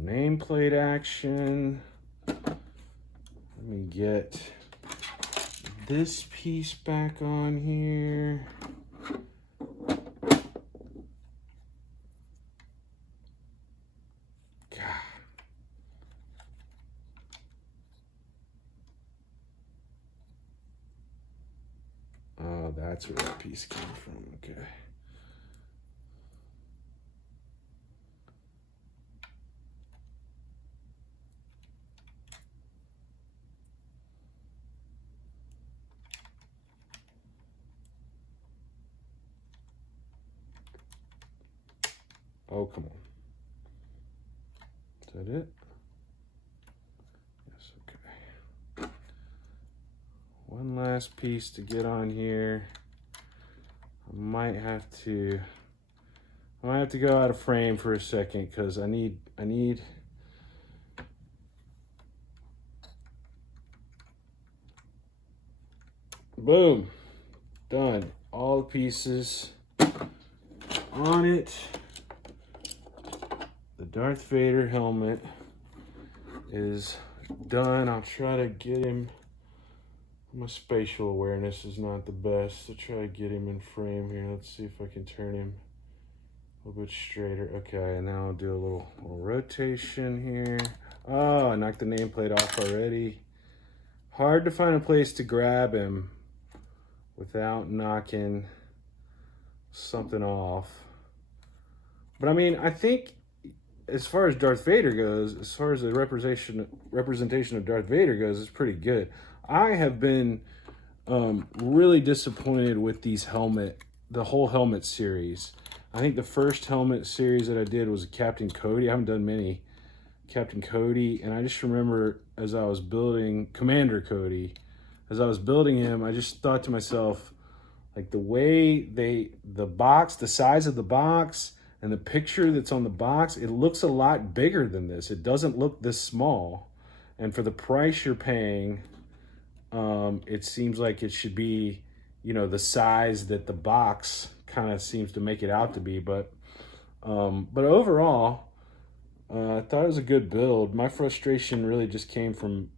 Nameplate action. Let me get this piece back on here. God. Oh, that's where that piece came from. Okay. Oh, come on. Is that it? Yes, okay. One last piece to get on here. I might have to go out of frame for a second because I need boom, done. All the pieces on it. The Darth Vader helmet is done. I'll try to get him. My spatial awareness is not the best, so try to get him in frame here. Let's see if I can turn him a little bit straighter. Okay, and now I'll do a little rotation here. Oh, I knocked the nameplate off already. Hard to find a place to grab him without knocking something off. But I mean, I think as far as Darth Vader goes, as far as the representation of Darth Vader goes, it's pretty good. I have been really disappointed with the whole helmet series. I think the first helmet series that I did was Captain Cody. I haven't done many. Captain Cody, and I just remember as I was building Commander Cody, as I was building him, I just thought to myself, like the way the size of the box and the picture that's on the box, it looks a lot bigger than this. It doesn't look this small. And for the price you're paying, it seems like it should be, you know, the size that the box kind of seems to make it out to be. But overall, I thought it was a good build. My frustration really just came from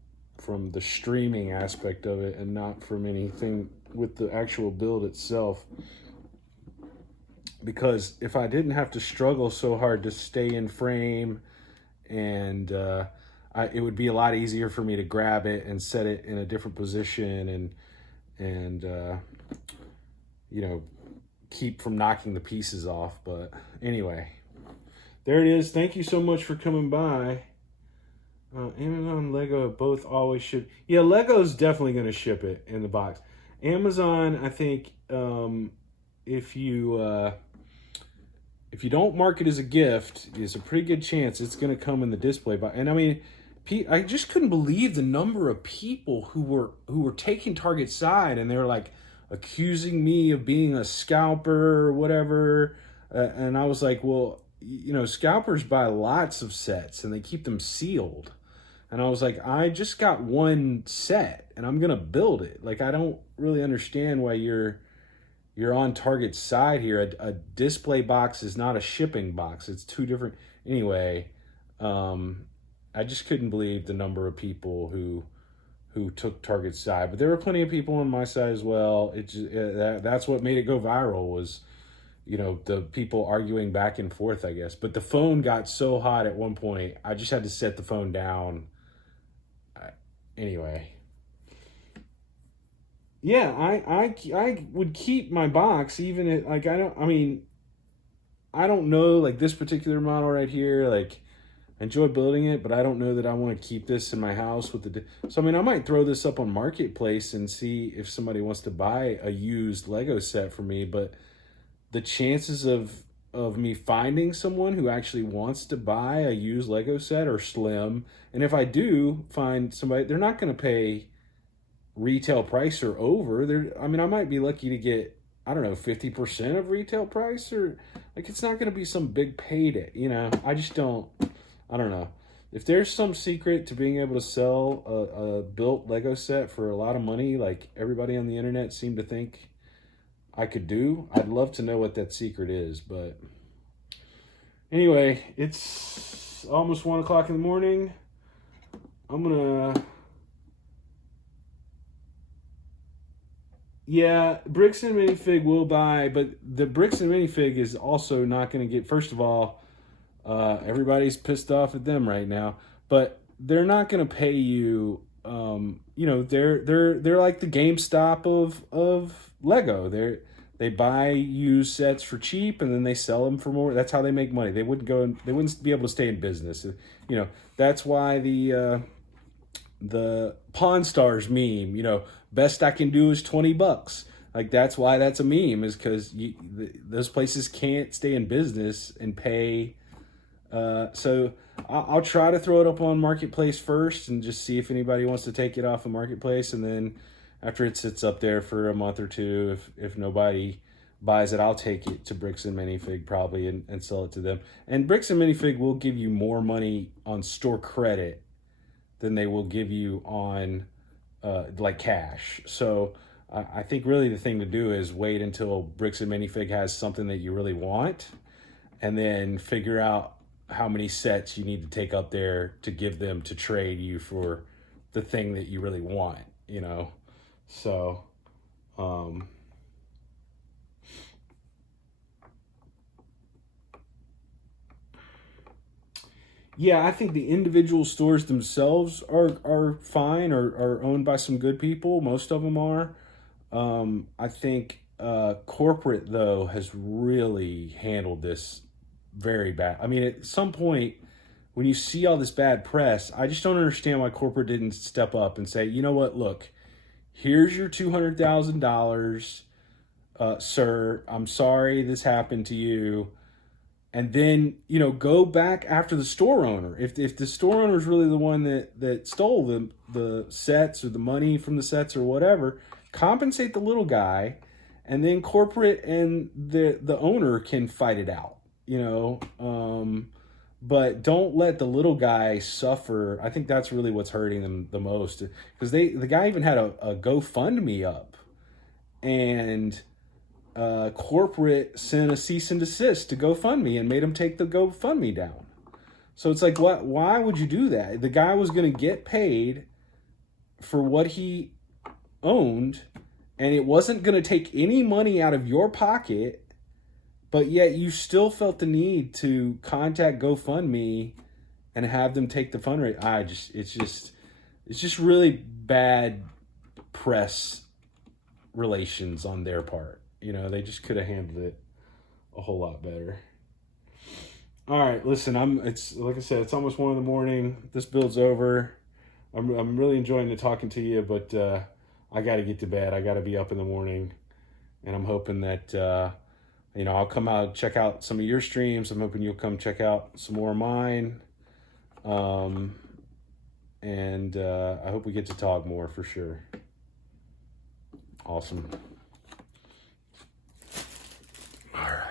the streaming aspect of it and not from anything with the actual build itself. Because if I didn't have to struggle so hard to stay in frame, and it would be a lot easier for me to grab it and set it in a different position and you know, keep from knocking the pieces off. But anyway, There it is. Thank you so much for coming by. Amazon, Lego both always ship. Yeah, Lego's definitely going to ship it in the box. Amazon, I think, if you don't mark it as a gift, there's a pretty good chance it's going to come in the display box. And I mean, I just couldn't believe the number of people who were taking Target's side, and they were like accusing me of being a scalper or whatever. And I was like, well, scalpers buy lots of sets and they keep them sealed. And I was like, I just got one set and I'm going to build it. Like, I don't really understand why you're on Target's side here. A display box is not a shipping box. It's two different. Anyway, I just couldn't believe the number of people who took Target's side. But there were plenty of people on my side as well. That's what made it go viral was, the people arguing back and forth, I guess. But the phone got so hot at one point, I just had to set the phone down. Anyway. Yeah, I would keep my box even if, like, I don't know, like, this particular model right here, like, I enjoy building it, but I don't know that I want to keep this in my house with so I mean, I might throw this up on Marketplace and see if somebody wants to buy a used Lego set for me, but the chances of me finding someone who actually wants to buy a used Lego set are slim. And if I do find somebody, they're not going to pay retail price or over. I might be lucky to get, I don't know, 50% of retail price, or like, it's not going to be some big payday, I don't know. If there's some secret to being able to sell a built Lego set for a lot of money, like everybody on the internet seemed to think I could do, I'd love to know what that secret is. But anyway, it's almost 1 o'clock in the morning. I'm gonna, yeah, Bricks and Minifig will buy, but the Bricks and Minifig is also not going to get, first of all, everybody's pissed off at them right now, but they're not going to pay you. They're like the GameStop of Lego. They buy used sets for cheap and then they sell them for more. That's how they make money. They wouldn't be able to stay in business. That's why the Pawn Stars meme, best I can do is $20. Like, that's why that's a meme, is because those places can't stay in business and pay. So I'll try to throw it up on Marketplace first and just see if anybody wants to take it off of Marketplace. And then after it sits up there for a month or two, if nobody buys it, I'll take it to Bricks and Minifig probably and sell it to them. And Bricks and Minifig will give you more money on store credit than they will give you on like cash. So I think really the thing to do is wait until Bricks and Minifig has something that you really want, and then figure out how many sets you need to take up there to give them to trade you for the thing that you really want, So, yeah, I think the individual stores themselves are fine, or are owned by some good people. Most of them are. I think corporate, though, has really handled this very bad. I mean, at some point, when you see all this bad press, I just don't understand why corporate didn't step up and say, you know what, look, here's your $200,000, sir. I'm sorry this happened to you. And then, go back after the store owner. If the store owner is really the one that stole the sets or the money from the sets or whatever, compensate the little guy, and then corporate and the owner can fight it out, but don't let the little guy suffer. I think that's really what's hurting them the most, because the guy even had a GoFundMe up, and corporate sent a cease and desist to GoFundMe and made him take the GoFundMe down. So it's like, what? Why would you do that? The guy was going to get paid for what he owned, and it wasn't going to take any money out of your pocket, but yet you still felt the need to contact GoFundMe and have them take the fundraiser. It's just really bad press relations on their part. They just could have handled it a whole lot better. All right, listen, it's like I said, it's almost 1 a.m. This build's over. I'm really enjoying the talking to you, but I got to get to bed. I got to be up in the morning, and I'm hoping that I'll come out check out some of your streams. I'm hoping you'll come check out some more of mine, and I hope we get to talk more for sure. Awesome. All right.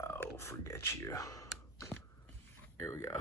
Oh, forget you. Here we go.